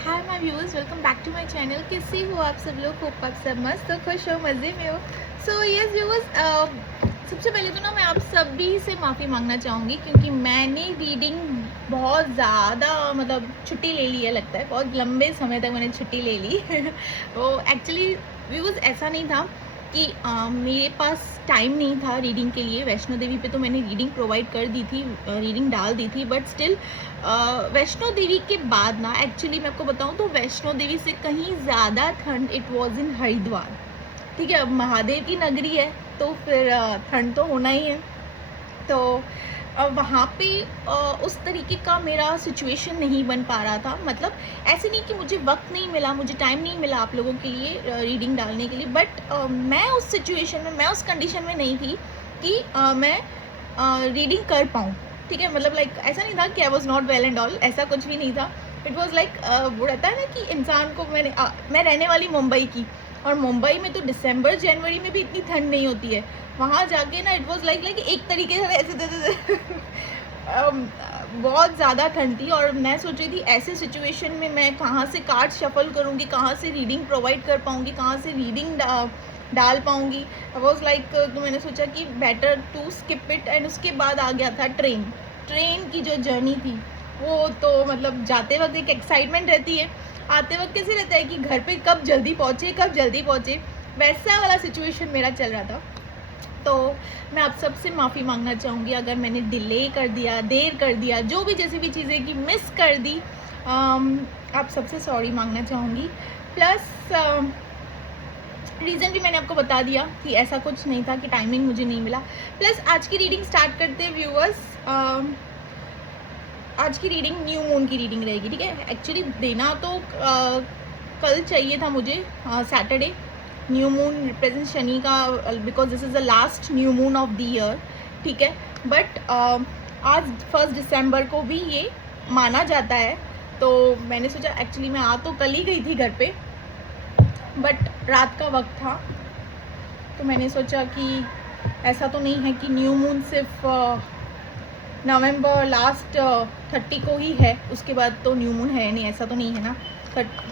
Hi my viewers, welcome back to my channel. कैसे हो आप सब लोग? होप आप सब मस्त हो, खुश हो, मज़े में हो। सो यस व्यूअर्स, सबसे पहले तो ना मैं आप सभी से माफ़ी मांगना चाहूँगी क्योंकि मैंने रीडिंग बहुत ज़्यादा मतलब छुट्टी ले ली है, लगता है बहुत लंबे समय तक मैंने छुट्टी ले ली। वो एक्चुअली व्यूअर्स ऐसा नहीं था कि मेरे पास टाइम नहीं था रीडिंग के लिए। वैष्णो देवी पे तो मैंने रीडिंग प्रोवाइड कर दी थी, रीडिंग डाल दी थी, बट स्टिल वैष्णो देवी के बाद ना, एक्चुअली मैं आपको बताऊं तो वैष्णो देवी से कहीं ज़्यादा ठंड इट वाज इन हरिद्वार। ठीक है, अब महादेव की नगरी है तो फिर ठंड तो होना ही है। तो वहाँ पे उस तरीके का मेरा सिचुएशन नहीं बन पा रहा था। मतलब ऐसे नहीं कि मुझे वक्त नहीं मिला, मुझे टाइम नहीं मिला आप लोगों के लिए रीडिंग डालने के लिए, बट मैं उस सिचुएशन में, मैं उस कंडीशन में नहीं थी कि मैं रीडिंग कर पाऊँ। ठीक है, मतलब लाइक ऐसा नहीं था कि I was not well and all, ऐसा कुछ भी नहीं था। इट वॉज लाइक वो रहता है ना कि इंसान को मैं रहने वाली मुंबई की, और मुंबई में तो दिसंबर जनवरी में भी इतनी ठंड नहीं होती है। वहाँ जाके ना इट वॉज लाइक एक तरीके से ऐसे बहुत ज़्यादा ठंड थी, और मैं सोच रही थी ऐसे सिचुएशन में मैं कहाँ से कार्ड शफल करूँगी, कहाँ से रीडिंग प्रोवाइड कर पाऊँगी, कहाँ से रीडिंग डाल पाऊँगी। आई वॉज लाइक, तो मैंने सोचा कि better to skip it. And उसके बाद आ गया था ट्रेन की जो जर्नी थी, वो तो मतलब जाते वक्त एक एक्साइटमेंट रहती है, आते वक्त कैसे रहता है कि घर पे कब जल्दी पहुँचे, वैसा वाला सिचुएशन मेरा चल रहा था। तो मैं आप सबसे माफ़ी मांगना चाहूँगी अगर मैंने डिले कर दिया, देर कर दिया, जो भी जैसी भी चीज़ें की मिस कर दी, आप सबसे सॉरी मांगना चाहूँगी। प्लस रीज़न भी मैंने आपको बता दिया कि ऐसा कुछ नहीं था कि टाइमिंग मुझे नहीं मिला। प्लस आज की रीडिंग स्टार्ट करते हैं व्यूअर्स। आज की रीडिंग न्यू मून की रीडिंग रहेगी। ठीक है, एक्चुअली देना तो कल चाहिए था मुझे, Saturday. New moon represent Shani का, because this is the last new moon of the year. ठीक है, बट आज 1 दिसंबर को भी ये माना जाता है। तो मैंने सोचा, एक्चुअली मैं आ तो कल ही गई थी घर पे, बट रात का वक्त था, तो मैंने सोचा कि ऐसा तो नहीं है कि न्यू मून सिर्फ नवंबर लास्ट 30 को ही है, उसके बाद तो न्यू मून है नहीं, ऐसा तो नहीं है ना।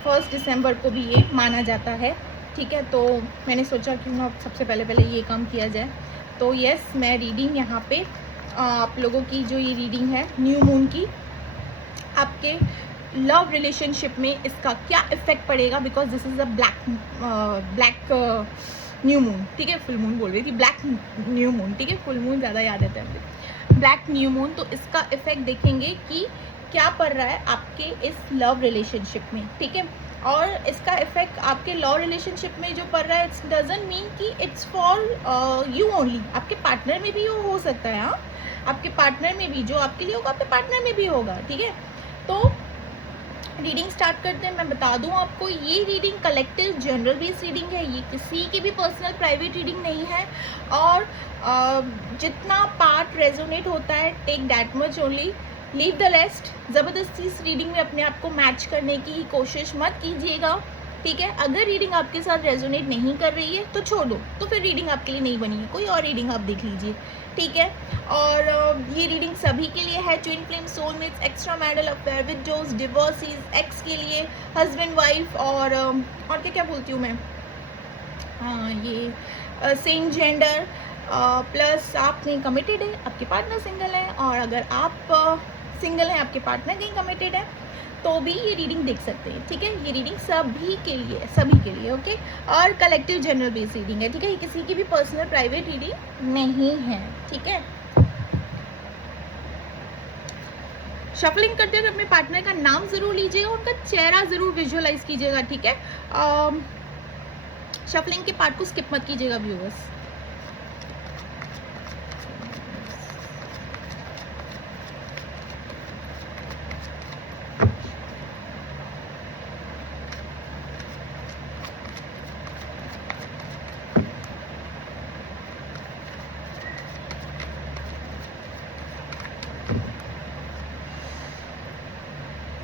1 दिसंबर को भी ये माना जाता है। ठीक है, तो मैंने सोचा क्यों ना सबसे पहले ये काम किया जाए। तो यस, मैं रीडिंग यहाँ पे आप लोगों की जो ये रीडिंग है न्यू मून की, आपके लव रिलेशनशिप में इसका क्या इफेक्ट पड़ेगा, because this is a black new moon. ठीक है, फुल मून बोल रही थी, ब्लैक न्यू मून। ठीक है, फुल मून ज़्यादा याद रहता है मुझे, ब्लैक न्यू मून। तो इसका इफेक्ट देखेंगे कि क्या पड़ रहा है आपके इस लव रिलेशनशिप में। ठीक है, और इसका इफेक्ट आपके लव रिलेशनशिप में जो पड़ रहा है, इट्स डजंट मीन कि इट्स फॉर यू ओनली, आपके पार्टनर में भी हो सकता है। हाँ, आपके पार्टनर में भी, जो आपके लिए होगा आपके पार्टनर में भी होगा। ठीक है, तो रीडिंग स्टार्ट करते हैं। मैं बता दूं आपको, ये reading collective general based reading है, ये किसी की भी पर्सनल प्राइवेट रीडिंग नहीं है। और जितना पार्ट रेजोनेट होता है, take that much only, leave the rest. ज़बरदस्ती इस रीडिंग में अपने आप को मैच करने की कोशिश मत कीजिएगा। ठीक है, अगर रीडिंग आपके साथ रेजोनेट नहीं कर रही है तो छोड़ दो, तो फिर रीडिंग आपके लिए नहीं बनी है, कोई और रीडिंग आप देख लीजिए। ठीक है, और ये रीडिंग सभी के लिए है, twin flame, soulmates, extra marital affair, widows, divorcees, ex के लिए, हस्बैंड वाइफ, और क्या क्या बोलती हूँ मैं, हाँ ये सेम जेंडर, प्लस आप कहीं कमिटेड है, आपके पार्टनर सिंगल है, और अगर आप सिंगल हैं, आपके पार्टनर कहीं कमिटेड है, तो भी ये रीडिंग देख सकते हैं। ठीक है, ये रीडिंग सभी के लिए ओके। और कलेक्टिव जनरल बेस रीडिंग है। ठीक है, ये किसी की भी पर्सनल प्राइवेट रीडिंग नहीं है। ठीक है, शफलिंग करते हुए अपने पार्टनर का नाम जरूर लीजिएगा, उनका चेहरा जरूर विजुअलाइज कीजिएगा। ठीक है, शफलिंग के पार्ट को स्किप मत कीजिएगा viewers.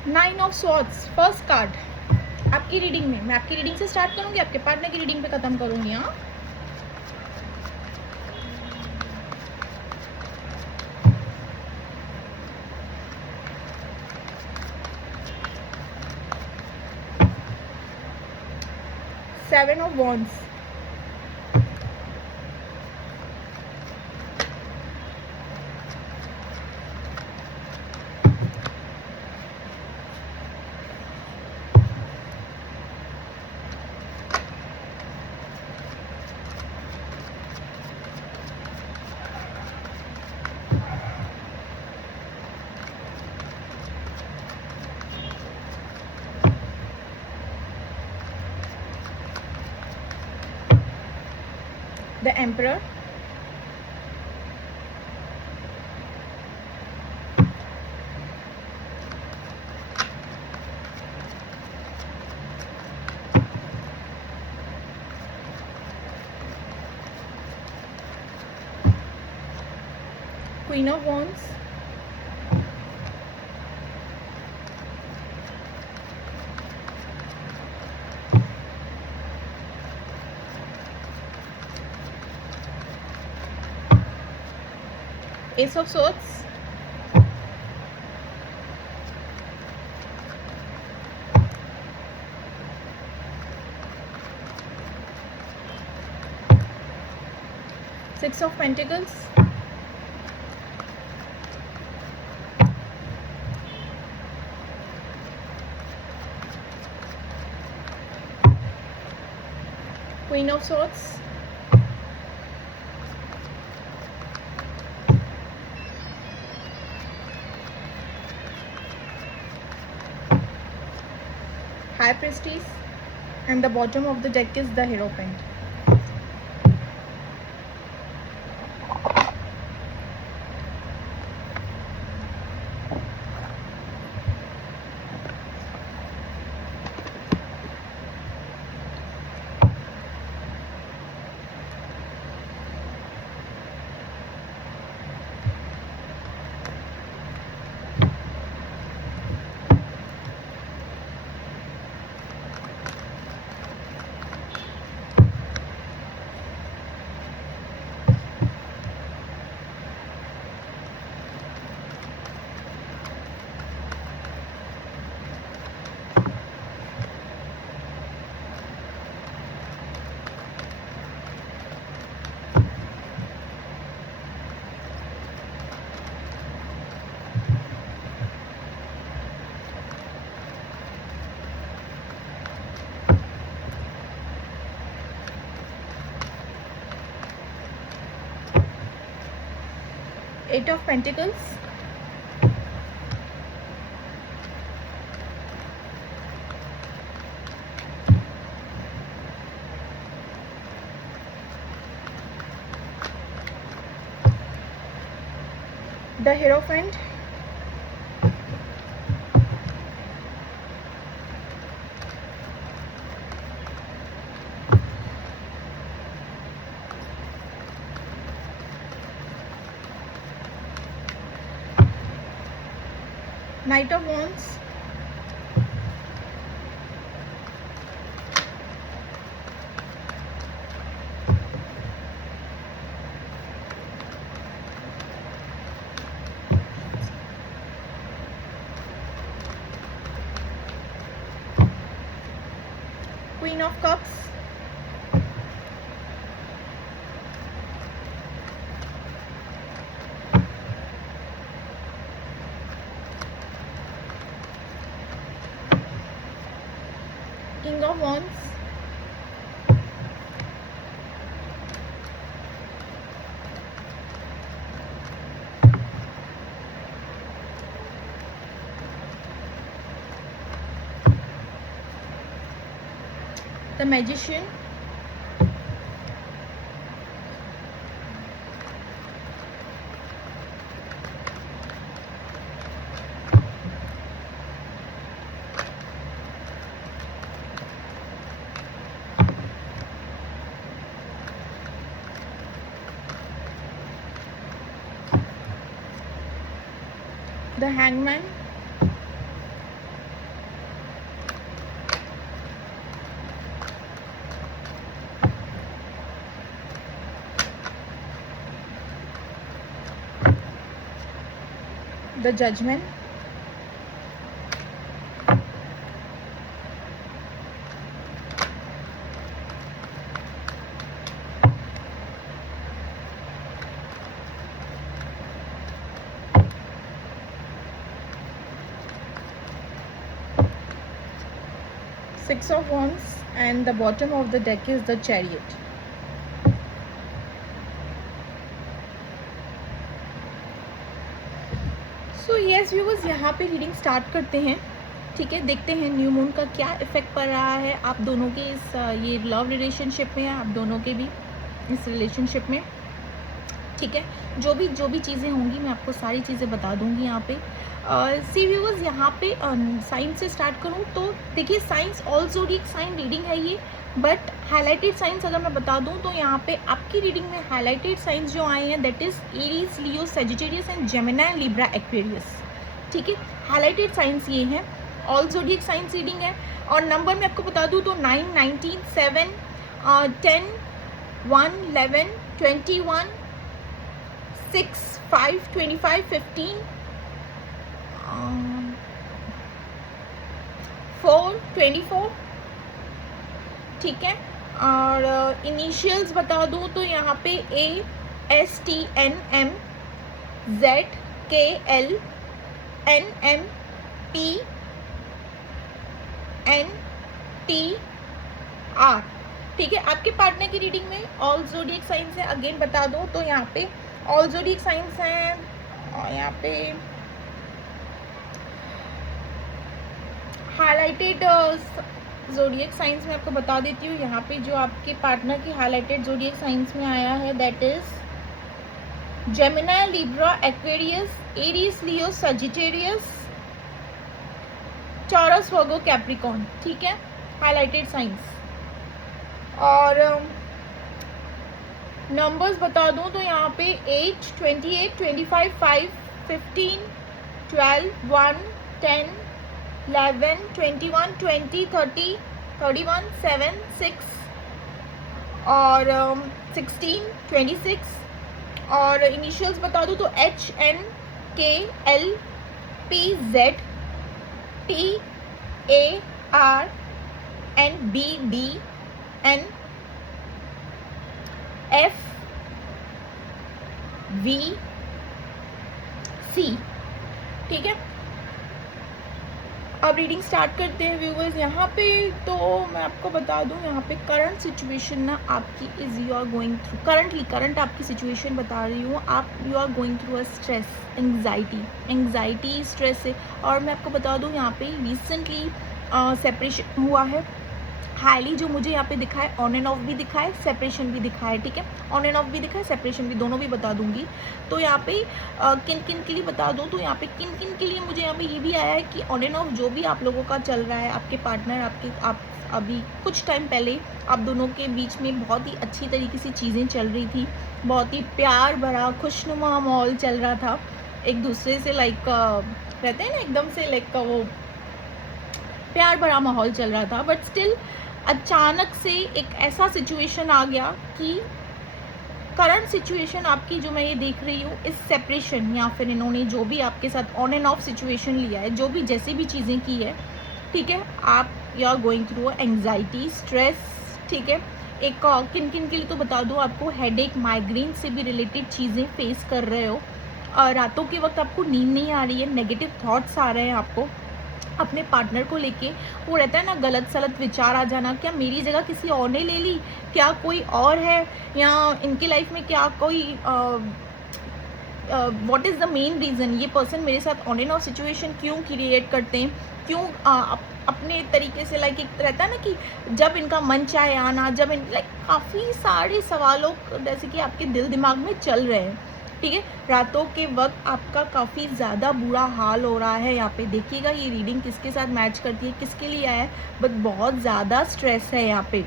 Nine of swords, first card आपकी रीडिंग में। मैं आपकी रीडिंग से स्टार्ट करूंगी, आपके पार्टनर की रीडिंग पे खत्म करूंगी। हाँ, Seven of Wands. The Emperor. Queen of Wands. Ace of Swords. Six of Pentacles. Queen of Swords. High Priestess, and the bottom of the deck is the Hierophant. Eight of Pentacles. The Hierophant. Knight of Wands. Queen of Cups. King of Wands. The Magician. The Hangman. The Judgment. 6 of Wands, and the bottom of the deck is the Chariot. So yes viewers, यहाँ पे reading start करते हैं। ठीक है, देखते हैं new moon का क्या इफेक्ट पड़ रहा है आप दोनों के इस ये लव रिलेशनशिप में, आप दोनों के भी इस रिलेशनशिप में। ठीक है, जो भी चीज़ें होंगी मैं आपको सारी चीज़ें बता दूंगी यहाँ पे। सी व्यूअर्स, यहाँ पे साइंस से स्टार्ट करूँ तो देखिए, science all zodiac sign reading है ये, बट हाईलाइटेड साइंस अगर मैं बता दूं तो यहाँ पे आपकी रीडिंग में हाईलाइटेड साइंस जो आए हैं that is Aries, Leo, Sagittarius and Gemini, Libra, Aquarius. ठीक है, हाईलाइटेड साइंस ये हैं, ऑल ज़ोडिएक साइंस रीडिंग है। और नंबर मैं आपको बता दूं तो 9, 19, 7, 10, 1, 11, 21, 6, 5, 25, 15, 4, 24। ठीक है, और इनिशियल्स बता दूं तो यहाँ पे ASTNM, ZKL, NMP, NTR। ठीक है, आपके पार्टनर की रीडिंग में ऑल ज़ोडिएक साइंस है। अगेन बता दूं तो यहाँ पे ऑल ज़ोडिएक साइंस हैं, और यहाँ पे हाईलाइटेड ज़ोडिएक साइंस में आपको बता देती हूँ। यहाँ पे जो आपके पार्टनर की हाईलाइटेड ज़ोडिएक साइंस में आया है that is Gemini, Libra, Aquarius, Aries, Leo, Sagittarius, taurus, Virgo, Capricorn. ठीक है, हाईलाइटेड साइंस। और नंबर्स बता दूं तो यहाँ पे एज 28, 25, 5, 15, 12, 1, 10, 11, 21, 20, 30, 31, 7, 6 और 16, 26। और इनिशियल्स बता दूं तो HNKL, PZ, TAR, NBD, FVC। ठीक है, अब रीडिंग स्टार्ट करते हैं व्यूवर्स। यहाँ पे तो मैं आपको बता दूँ, यहाँ पे करंट सिचुएशन ना आपकी is you are going through, current आपकी सिचुएशन बता रही हूँ, आप you are going through a stress, anxiety stress है। और मैं आपको बता दूँ यहाँ पे रिसेंटली सेपरेशन हुआ है, हाईली जो मुझे यहाँ पे दिखा है, ऑन एंड ऑफ भी दिखा है, सेपरेशन भी दिखा है। ठीक है, ऑन एंड ऑफ भी दिखा है, सेपरेशन भी, दोनों भी बता दूंगी। तो यहाँ पे किन किन के लिए बता दूँ तो यहाँ पे किन किन के लिए मुझे यहाँ पे ये भी आया है कि ऑन एंड ऑफ जो भी आप लोगों का चल रहा है, आपके पार्टनर आप अभी कुछ टाइम पहले आप दोनों के बीच में बहुत ही अच्छी तरीके से चीज़ें चल रही थी, बहुत ही प्यार भरा खुशनुमा माहौल चल रहा था, एक दूसरे से लाइक रहते हैं ना एकदम से लाइक वो प्यार भरा माहौल चल रहा था। बट स्टिल अचानक से एक ऐसा सिचुएशन आ गया कि करंट सिचुएशन आपकी जो मैं ये देख रही हूँ इस सेपरेशन, या फिर इन्होंने जो भी आपके साथ ऑन एंड ऑफ सिचुएशन लिया है, जो भी जैसे भी चीज़ें की है, ठीक है, आप you are going through anxiety, stress. ठीक है, एक किन किन के लिए तो बता दूँ आपको, हेडेक, माइग्रेन से भी रिलेटेड चीज़ें फेस कर रहे हो, रातों के वक्त आपको नींद नहीं आ रही है, नेगेटिव थॉट्स आ रहे हैं आपको अपने पार्टनर को लेके, वो रहता है ना गलत सलत विचार आ जाना, क्या मेरी जगह किसी और ने ले ली, क्या कोई और है, या इनकी लाइफ में क्या कोई what is the main reason ये पर्सन मेरे साथ ऑन एंड ऑफ सिचुएशन क्यों क्रिएट करते हैं, क्यों अपने तरीके से लाइक एक रहता है ना कि जब इनका मन चाहे आना, जब इन लाइक काफ़ी सारे सवालों जैसे कि आपके दिल दिमाग में चल रहे हैं। ठीक है, रातों के वक्त आपका काफ़ी ज़्यादा बुरा हाल हो रहा है। यहाँ पे देखिएगा ये रीडिंग किसके साथ मैच करती है, किसके लिए आया है, बट बहुत ज़्यादा स्ट्रेस है यहाँ पे।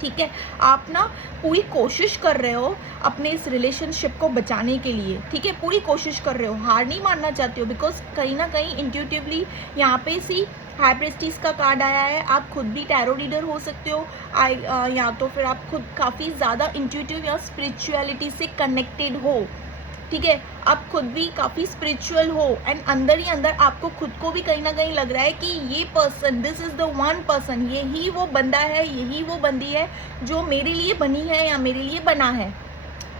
ठीक है, आप ना पूरी कोशिश कर रहे हो अपने इस रिलेशनशिप को बचाने के लिए। ठीक है, पूरी कोशिश कर रहे हो, हार नहीं मानना चाहते हो, बिकॉज कहीं ना कहीं इंट्यूटिवली यहाँ पे सी हाई प्रेस्टीज का कार्ड आया है। आप खुद भी टैरो रीडर हो सकते हो, या तो फिर आप खुद काफ़ी ज़्यादा इंट्यूटिव या स्पिरिचुअलिटी से कनेक्टेड हो। ठीक है, आप खुद भी काफ़ी स्पिरिचुअल हो, एंड अंदर ही अंदर आपको खुद को भी कहीं ना कहीं लग रहा है कि ये person, this is the one person, यही वो बंदा है, यही वो बंदी है जो मेरे लिए बनी है या मेरे लिए बना है।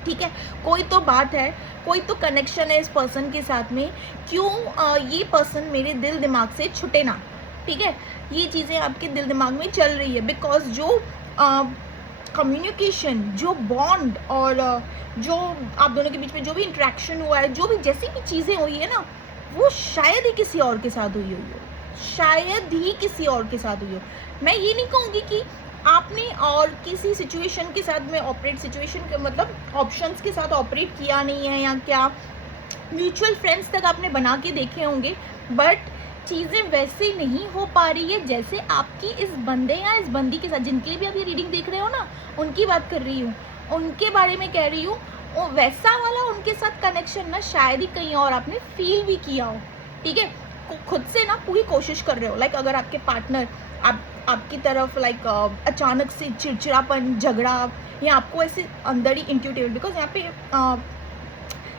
ठीक है, कोई तो बात है, कोई तो कनेक्शन है इस पर्सन के साथ में, क्यों ये पर्सन मेरे दिल दिमाग से छूटे ना। ठीक है, ये चीज़ें आपके दिल दिमाग में चल रही है बिकॉज जो कम्युनिकेशन, जो बॉन्ड और जो आप दोनों के बीच में जो भी इंटरेक्शन हुआ है, जो भी जैसी भी चीज़ें हुई है ना, वो शायद ही किसी और के साथ हुई हो, शायद ही किसी और के साथ हुई हो। मैं ये नहीं कहूँगी कि आपने और किसी सिचुएशन के साथ में ऑपरेट, सिचुएशन के मतलब ऑप्शंस के साथ ऑपरेट किया नहीं है या क्या, म्यूचुअल फ्रेंड्स तक आपने बना के देखे होंगे, बट चीज़ें वैसे नहीं हो पा रही है जैसे आपकी इस बंदे या इस बंदी के साथ, जिनके लिए भी आप ये रीडिंग देख रहे हो ना, उनकी बात कर रही हूँ, उनके बारे में कह रही हूँ। वो वैसा वाला उनके साथ कनेक्शन ना शायद ही कहीं और आपने फील भी किया हो, ठीक है। खुद से ना पूरी कोशिश कर रहे हो, लाइक अगर आपके पार्टनर आपकी तरफ लाइक अचानक से चिड़चिड़ापन, झगड़ा, या आपको ऐसे अंदर ही इंट्यूटिव, बिकॉज यहाँ पे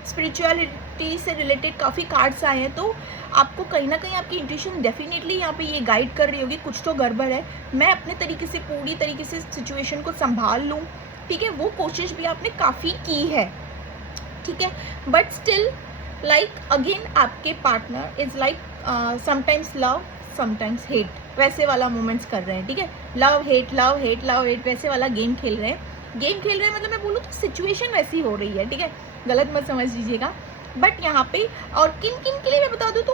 स्पिरिचुअलिटी से रिलेटेड काफ़ी कार्ड्स आए हैं, तो आपको कहीं ना कहीं आपकी इंट्यूशन डेफिनेटली यहाँ पे ये गाइड कर रही होगी कुछ तो गड़बड़ है, मैं अपने तरीके से पूरी तरीके से सिचुएशन को संभाल लूँ, ठीक है। वो कोशिश भी आपने काफ़ी की है, ठीक है, बट स्टिल लाइक अगेन आपके partner is like sometimes love sometimes hate, वैसे वाला मोमेंट्स कर रहे हैं, ठीक है। Love hate love hate love hate वैसे वाला गेम खेल रहे हैं। गेम खेल रहे हैं मतलब मैं बोलूँ तो सिचुएशन वैसी हो रही है, ठीक है, गलत मत समझ लीजिएगा। बट यहाँ पे और किन किन के लिए मैं बता दूँ तो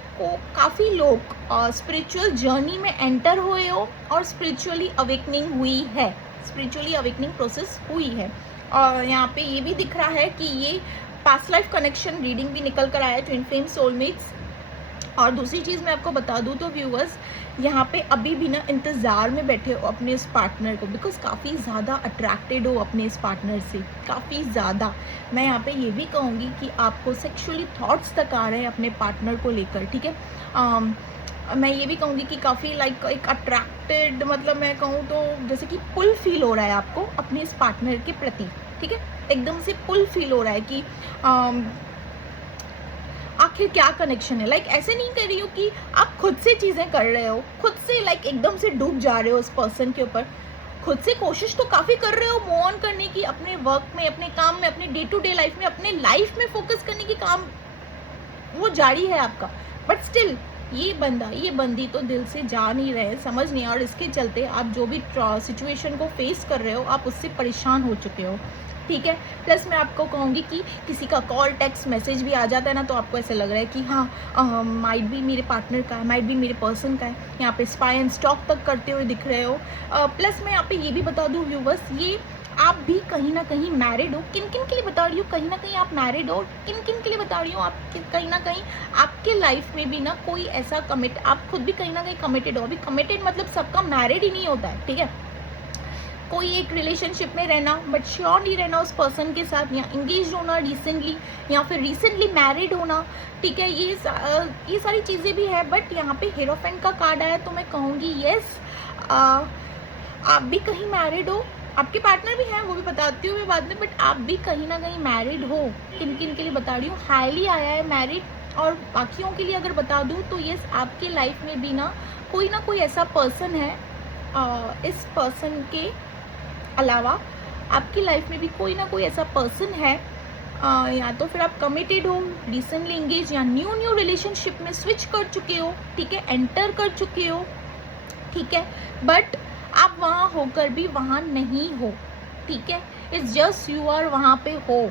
काफ़ी लोग स्पिरिचुअल जर्नी में एंटर हुए हो और स्पिरिचुअली अवेकनिंग हुई है, स्पिरिचुअली अवेकनिंग प्रोसेस हुई है। और यहाँ पे ये भी दिख रहा है कि ये पास्ट लाइफ कनेक्शन रीडिंग भी निकल कर आया है, ट्विन फ्लेम सोलमेट्स। और दूसरी चीज़ मैं आपको बता दूँ तो व्यूअर्स, यहाँ पे अभी भी ना इंतज़ार में बैठे हो अपने इस पार्टनर को, बिकॉज काफ़ी ज़्यादा अट्रैक्टेड हो अपने इस पार्टनर से, काफ़ी ज़्यादा। मैं यहाँ पे ये भी कहूँगी कि आपको सेक्सुअली थॉट्स तक आ रहे हैं अपने पार्टनर को लेकर, ठीक है। मैं ये भी कहूँगी कि काफ़ी लाइक एक अट्रैक्टेड, मतलब मैं कहूँ तो जैसे कि पुल फील हो रहा है आपको अपने इस पार्टनर के प्रति, ठीक है, एकदम से पुल फील हो रहा है कि आखिर क्या कनेक्शन है। लाइक ऐसे नहीं कर रही हो कि आप खुद से चीज़ें कर रहे हो, खुद से लाइक एकदम से डूब जा रहे हो उस पर्सन के ऊपर, खुद से कोशिश तो काफ़ी कर रहे हो मूव ऑन करने की, अपने वर्क में, अपने काम में, अपने डे टू डे लाइफ में, अपने लाइफ में फोकस करने की काम वो जारी है आपका, बट स्टिल ये बंदा ये बंदी तो दिल से जा नहीं रहे, समझ नहीं, और इसके चलते आप जो भी सिचुएशन को फेस कर रहे हो आप उससे परेशान हो चुके हो, ठीक है। प्लस मैं आपको कहूँगी कि किसी का कॉल टेक्स्ट मैसेज भी आ जाता है ना, तो आपको ऐसा लग रहा है कि हाँ माइट भी मेरे पार्टनर का है, माइट भी मेरे पर्सन का है, यहाँ पे स्पाई एंड स्टॉक तक करते हुए दिख रहे हो। प्लस मैं यहाँ पे ये भी बता दूँ व्यूवर्स, ये आप भी कहीं ना कहीं मैरिड हो, किन किन के लिए बता रही हूँ, कहीं ना कहीं आप मैरिड हो, किन किन के लिए बता रही हूँ, आप कहीं ना कहीं आपके लाइफ में भी ना कोई ऐसा आप खुद भी कहीं ना कहीं कमिटेड हो। अभी कमिटेड मतलब सबका मैरिड ही नहीं होता है, ठीक है, कोई एक रिलेशनशिप में रहना बट श्योर नहीं रहना उस पर्सन के साथ, या इंगेज होना रिसेंटली, या फिर रिसेंटली मैरिड होना, ठीक है, ये सारी चीज़ें भी है। बट यहाँ पे हीरोफेंट का कार्ड आया तो मैं कहूँगी येस, आप भी कहीं मैरिड हो, आपके पार्टनर भी हैं वो भी बताती हूँ मैं बाद में, बट आप भी कहीं ना कहीं मैरिड हो। किन किन के लिए बता रही हूँ, हाईली आया है मैरिड, और बाकियों के लिए अगर बता दूँ तो यस, आपके लाइफ में भी ना कोई ऐसा पर्सन है, इस पर्सन के अलावा आपकी लाइफ में भी कोई ना कोई ऐसा पर्सन है, या तो फिर आप कमिटेड हो, रिसेंटली इंगेज, या न्यू रिलेशनशिप में स्विच कर चुके हो, ठीक है, एंटर कर चुके हो, ठीक है, बट आप वहाँ होकर भी वहाँ नहीं हो, ठीक है, इट्स जस्ट यू आर वहाँ पे हो,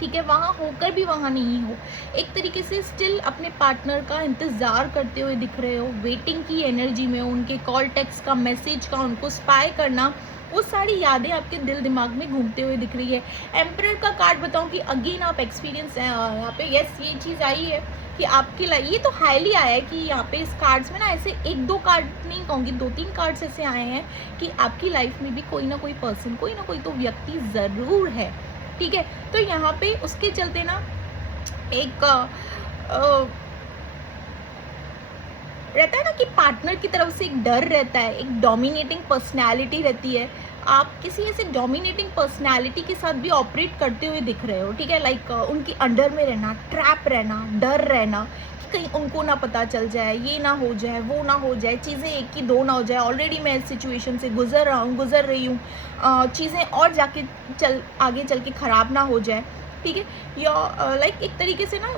ठीक है, वहाँ होकर भी वहाँ नहीं हो, एक तरीके से स्टिल अपने पार्टनर का इंतज़ार करते हुए दिख रहे हो, वेटिंग की एनर्जी में, उनके कॉल टेक्स्ट का, मैसेज का, उनको स्पाई करना, वो सारी यादें आपके दिल दिमाग में घूमते हुए दिख रही है। एम्परर का कार्ड बताऊं कि अगेन आप एक्सपीरियंस यहाँ पे यस, ये चीज़ आई है कि आपके लिए ये तो हाईली आया है कि यहाँ पे इस कार्ड्स में ना ऐसे एक दो कार्ड नहीं कहूँगी, 2-3 कार्ड्स ऐसे आए हैं कि आपकी लाइफ में भी कोई ना कोई पर्सन, कोई ना कोई तो व्यक्ति ज़रूर है, ठीक है। तो यहाँ पे उसके चलते ना एक रहता है ना कि पार्टनर की तरफ से एक डर रहता है, एक डोमिनेटिंग पर्सनैलिटी रहती है, आप किसी ऐसे डोमिनेटिंग पर्सनैलिटी के साथ भी ऑपरेट करते हुए दिख रहे हो, ठीक है, लाइक उनकी अंडर में रहना, ट्रैप रहना, डर रहना कि कहीं उनको ना पता चल जाए, ये ना हो जाए, वो ना हो जाए, चीज़ें एक की दो ना हो जाए, ऑलरेडी मैं इस सिचुएशन से गुजर रही हूँ, चीज़ें और जाके आगे चल के ख़राब ना हो जाए, ठीक है, या लाइक एक तरीके से ना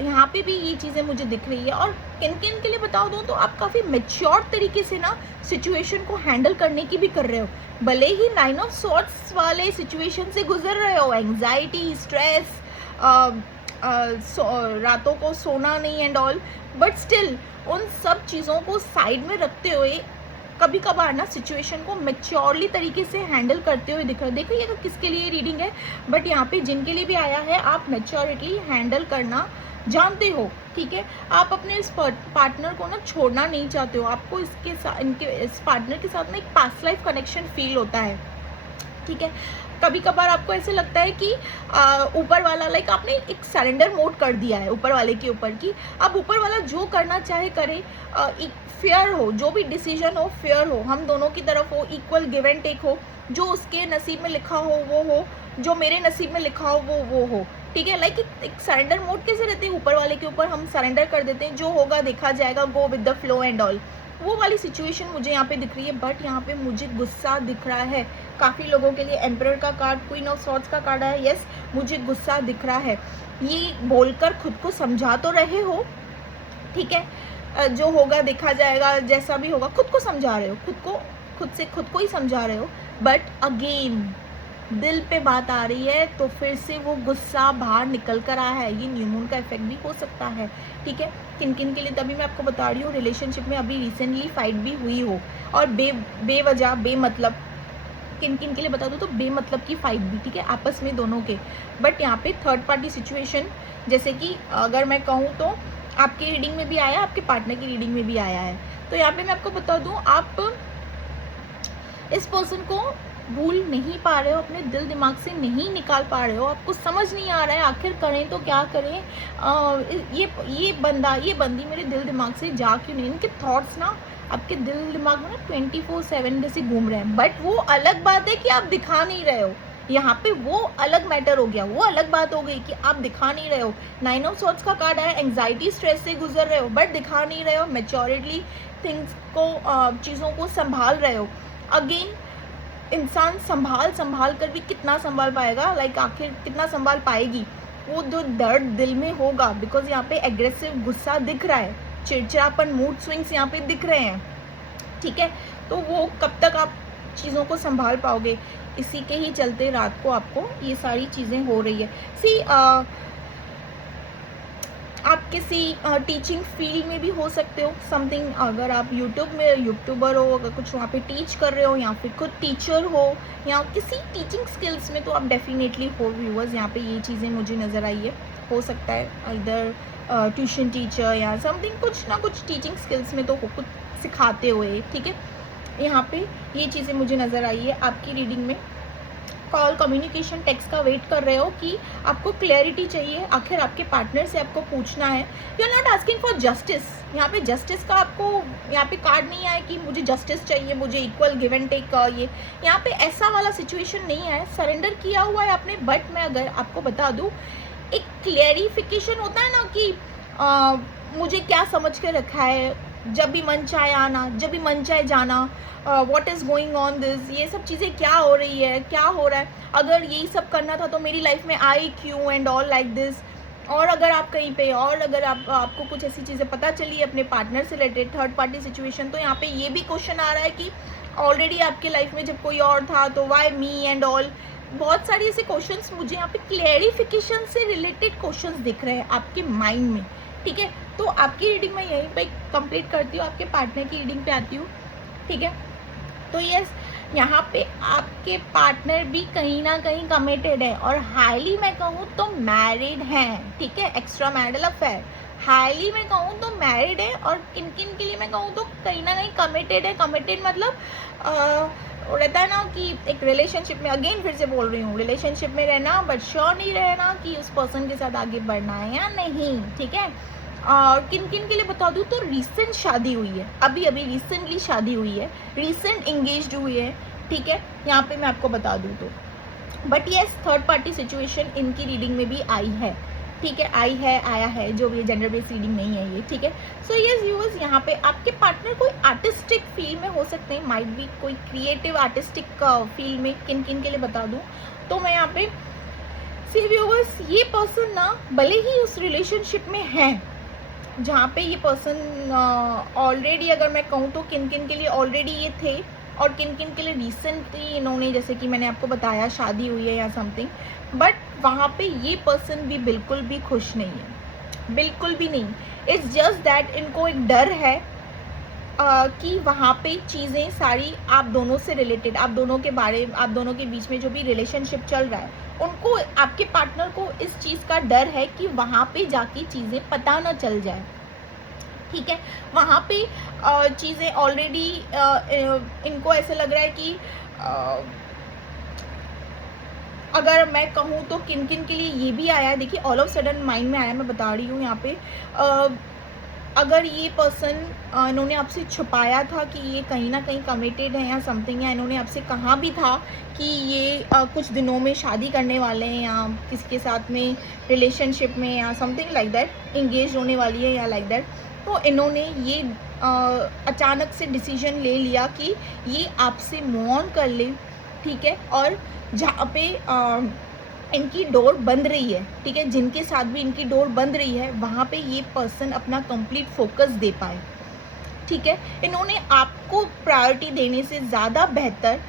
यहाँ पे भी ये चीज़ें मुझे दिख रही है। और किन किन के लिए बता दूँ तो आप काफ़ी मेच्योर तरीके से ना सिचुएशन को हैंडल करने की भी कर रहे हो। भले ही 9 ऑफ सॉर्ट्स वाले सिचुएशन से गुजर रहे हो, एंग्जाइटी, स्ट्रेस, रातों को सोना नहीं एंड ऑल, बट स्टिल उन सब चीज़ों को साइड में रखते हुए कभी कभार ना सिचुएशन को मेच्योरली तरीके से हैंडल करते हुए दिख रहे हो। देखो ये तो किसके लिए रीडिंग है, बट यहाँ पे जिनके लिए भी आया है, आप मेच्योरिटी हैंडल करना जानते हो, ठीक है। आप अपने इस पार्टनर को ना छोड़ना नहीं चाहते हो, आपको इसके साथ, इस पार्टनर के साथ में एक पास्ट लाइफ कनेक्शन फील होता है, ठीक है। कभी कभार आपको ऐसे लगता है कि ऊपर वाला, लाइक आपने एक सरेंडर मोड कर दिया है ऊपर वाले के ऊपर, कि अब ऊपर वाला जो करना चाहे करे, एक फेयर हो, जो भी डिसीजन हो फेयर हो, हम दोनों की तरफ हो, इक्वल गिव एंड टेक हो, जो उसके नसीब में लिखा हो वो हो, जो मेरे नसीब में लिखा हो वो हो, ठीक है। लाइक एक सरेंडर मोड कैसे रहते हैं, ऊपर वाले के ऊपर हम सरेंडर कर देते हैं, जो होगा देखा जाएगा, go with the flow and all, वो वाली सिचुएशन मुझे यहाँ पे दिख रही है। बट यहाँ पे मुझे गुस्सा दिख रहा है, काफ़ी लोगों के लिए एम्परर का कार्ड, क्वीन ऑफ सॉर्ड्स का कार्ड है, यस मुझे गुस्सा दिख रहा है। ये बोलकर खुद को समझा तो रहे हो, ठीक है, जो होगा देखा जाएगा, जैसा भी होगा खुद को समझा रहे हो, खुद को ही समझा रहे हो, बट अगेन दिल पे बात आ रही है तो फिर से वो गुस्सा बाहर निकल कर आया है। ये न्यू मून का इफेक्ट भी हो सकता है, ठीक है। किन किन के लिए, तभी मैं आपको बता रही हूँ, रिलेशनशिप में अभी रिसेंटली फाइट भी हुई हो और बेवजह बेमतलब, किन किन के लिए बता दूँ तो बेमतलब की फाइट भी, ठीक है, आपस में दोनों के। बट यहाँ पे थर्ड पार्टी सिचुएशन, जैसे कि अगर मैं कहूँ तो आपकी रीडिंग में भी आया, आपके पार्टनर की रीडिंग में भी आया है। तो यहाँ पे मैं आपको बता दूँ, आप इस पर्सन को भूल नहीं पा रहे हो, अपने दिल दिमाग से नहीं निकाल पा रहे हो, आपको समझ नहीं आ रहा है आखिर करें तो क्या करें, ये बंदी मेरे दिल दिमाग से जा क्यों नहीं। इनके थॉट्स ना आपके दिल दिमाग में ना 24/7 जैसे घूम रहे हैं। बट वो अलग बात है कि आप दिखा नहीं रहे हो, यहाँ पे वो अलग मैटर हो गया, वो अलग बात हो गई कि आप दिखा नहीं रहे हो। 9 ऑफ सॉर्ड्स का कार्ड है, एंग्जाइटी स्ट्रेस से गुजर रहे हो बट दिखा नहीं रहे हो, मैच्योरिटी थिंग्स को, चीज़ों को संभाल रहे हो। अगेन इंसान संभाल कर भी कितना संभाल पाएगा, लाइक आखिर कितना संभाल पाएगी, वो जो दर्द दिल में होगा, बिकॉज यहाँ पे एग्रेसिव गुस्सा दिख रहा है, चिड़चिड़ापन, मूड स्विंग्स यहाँ पे दिख रहे हैं, ठीक है। तो वो कब तक आप चीज़ों को संभाल पाओगे, इसी के ही चलते रात को आपको ये सारी चीज़ें हो रही है। सी आप किसी टीचिंग फील्ड में भी हो सकते हो, समथिंग, अगर आप यूट्यूबर हो, अगर कुछ वहाँ पे टीच कर रहे हो, या फिर खुद टीचर हो, या किसी टीचिंग स्किल्स में, तो आप डेफिनेटली हो व्यूअर्स, यहाँ पे ये चीज़ें मुझे नज़र आई है। हो सकता है इधर ट्यूशन टीचर या समथिंग, कुछ ना कुछ टीचिंग स्किल्स में तो कुछ सिखाते हुए, ठीक है। यहाँ पे ये चीज़ें मुझे नज़र आई है। आपकी रीडिंग में कॉल, कम्युनिकेशन, टेक्स्ट का वेट कर रहे हो कि आपको क्लैरिटी चाहिए, आखिर आपके पार्टनर से आपको पूछना है। You are not asking for justice, यहाँ पे जस्टिस का आपको यहाँ पे कार्ड नहीं आया कि मुझे जस्टिस चाहिए, मुझे इक्वल गिव एंड टेक का, ये यहाँ पे ऐसा वाला सिचुएशन नहीं है, सरेंडर किया हुआ है आपने। बट मैं अगर आपको बता दूँ, एक क्लैरिफिकेशन होता है ना कि मुझे क्या समझ के रखा है, जब भी मन चाहे आना, जब भी मन चाहे जाना, what is going on this, ये सब चीज़ें क्या हो रही है, क्या हो रहा है, अगर यही सब करना था तो मेरी लाइफ में आई क्यों, एंड ऑल लाइक दिस। और अगर आप कहीं पे, और अगर आपको कुछ ऐसी चीज़ें पता चली अपने पार्टनर से रिलेटेड, थर्ड पार्टी सिचुएशन, तो यहाँ पे ये भी क्वेश्चन आ रहा है कि ऑलरेडी आपके लाइफ में जब कोई और था तो वाई मी एंड ऑल। बहुत सारी ऐसे क्वेश्चंस मुझे यहाँ पे क्लैरिफिकेशन से रिलेटेड क्वेश्चंस दिख रहे हैं आपके माइंड में, ठीक है। तो आपकी रीडिंग मैं यहीं पे कंप्लीट करती हूँ, आपके पार्टनर की रीडिंग पे आती हूँ, ठीक है। तो यस, यहाँ पे आपके पार्टनर भी कहीं ना कहीं कमिटेड है, और हाईली मैं कहूँ तो मैरिड हैं, ठीक है, एक्स्ट्रा मैरिटल अफेयर। हाईली मैं कहूँ तो मैरिड है, और किन किन के लिए मैं कहूँ तो कहीं ना कहीं कमिटेड है। कमिटेड मतलब रहता है ना कि एक रिलेशनशिप में, अगेन फिर से बोल रही हूँ, रिलेशनशिप में रहना बट श्योर नहीं रहना कि उस पर्सन के साथ आगे बढ़ना है या नहीं, ठीक है। और किन किन के लिए बता दूँ तो रिसेंट शादी हुई है, अभी रिसेंटली शादी हुई है, रिसेंट इंगेज्ड हुई है, ठीक है, यहाँ पे मैं आपको बता दूँ तो। But yes, third party situation इनकी रीडिंग में भी आई है, ठीक है, आई है, आया है, जो भी जेंडर बेस्ड रीडिंग नहीं है ये, ठीक है। सो यस व्यूअर्स, यहाँ पे आपके पार्टनर कोई आर्टिस्टिक फील्ड में हो सकते हैं, माइट बी कोई क्रिएटिव आर्टिस्टिक फील्ड में। किन किन के लिए बता दूँ तो मैं यहाँ पे सी व्यूअर्स, ये पर्सन ना भले ही उस रिलेशनशिप में है जहाँ पे ये पर्सन ऑलरेडी, अगर मैं कहूँ तो किन किन के लिए ऑलरेडी ये थे और किन किन के लिए रिसेंटली इन्होंने, जैसे कि मैंने आपको बताया, शादी हुई है या समथिंग, बट वहाँ पे ये पर्सन भी बिल्कुल भी खुश नहीं है, बिल्कुल भी नहीं। इट्स जस्ट दैट इनको एक डर है कि वहाँ पे चीज़ें सारी आप दोनों से रिलेटेड, आप दोनों के बीच में जो भी रिलेशनशिप चल रहा है, उनको, आपके पार्टनर को इस चीज़ का डर है कि वहाँ पे जाके चीज़ें पता ना चल जाए, ठीक है। वहाँ पे चीज़ें ऑलरेडी इनको ऐसे लग रहा है कि अगर मैं कहूँ तो किन किन के लिए ये भी आया है, देखिए ऑल ऑफ सडन माइंड में आया, मैं बता रही हूँ यहाँ पे। अगर ये पर्सन, इन्होंने आपसे छुपाया था कि ये कहीं ना कहीं कमिटेड है या समथिंग, या इन्होंने आपसे कहा भी था कि ये कुछ दिनों में शादी करने वाले हैं या किसके साथ में रिलेशनशिप में या समथिंग लाइक दैट, इंगेज होने वाली है या लाइक दैट, तो इन्होंने ये अचानक से डिसीजन ले लिया कि ये आपसे मूव ऑन कर ले, ठीक है। और जहाँ पे इनकी डोर बंद रही है, ठीक है, जिनके साथ भी इनकी डोर बंद रही है, वहाँ पे ये पर्सन अपना कंप्लीट फोकस दे पाए, ठीक है। इन्होंने आपको प्रायोरिटी देने से ज़्यादा बेहतर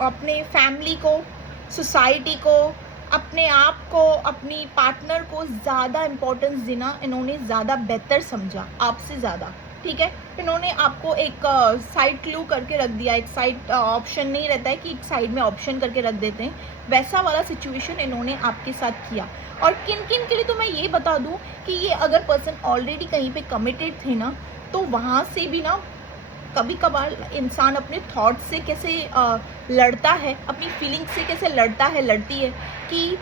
अपने फैमिली को, सोसाइटी को, अपने आप को, अपनी पार्टनर को ज़्यादा इम्पोर्टेंस देना इन्होंने ज़्यादा बेहतर समझा आपसे ज़्यादा, ठीक है। इन्होंने आपको एक साइड क्लू करके रख दिया, एक साइड ऑप्शन नहीं रहता है कि एक साइड में ऑप्शन करके रख देते हैं, वैसा वाला सिचुएशन इन्होंने आपके साथ किया। और किन किन के लिए तो मैं ये बता दूं कि ये अगर पर्सन ऑलरेडी कहीं पे कमिटेड थे ना, तो वहाँ से भी ना कभी कभार इंसान अपने थॉट्स से कैसे लड़ता है, अपनी फीलिंग्स से कैसे लड़ती है कि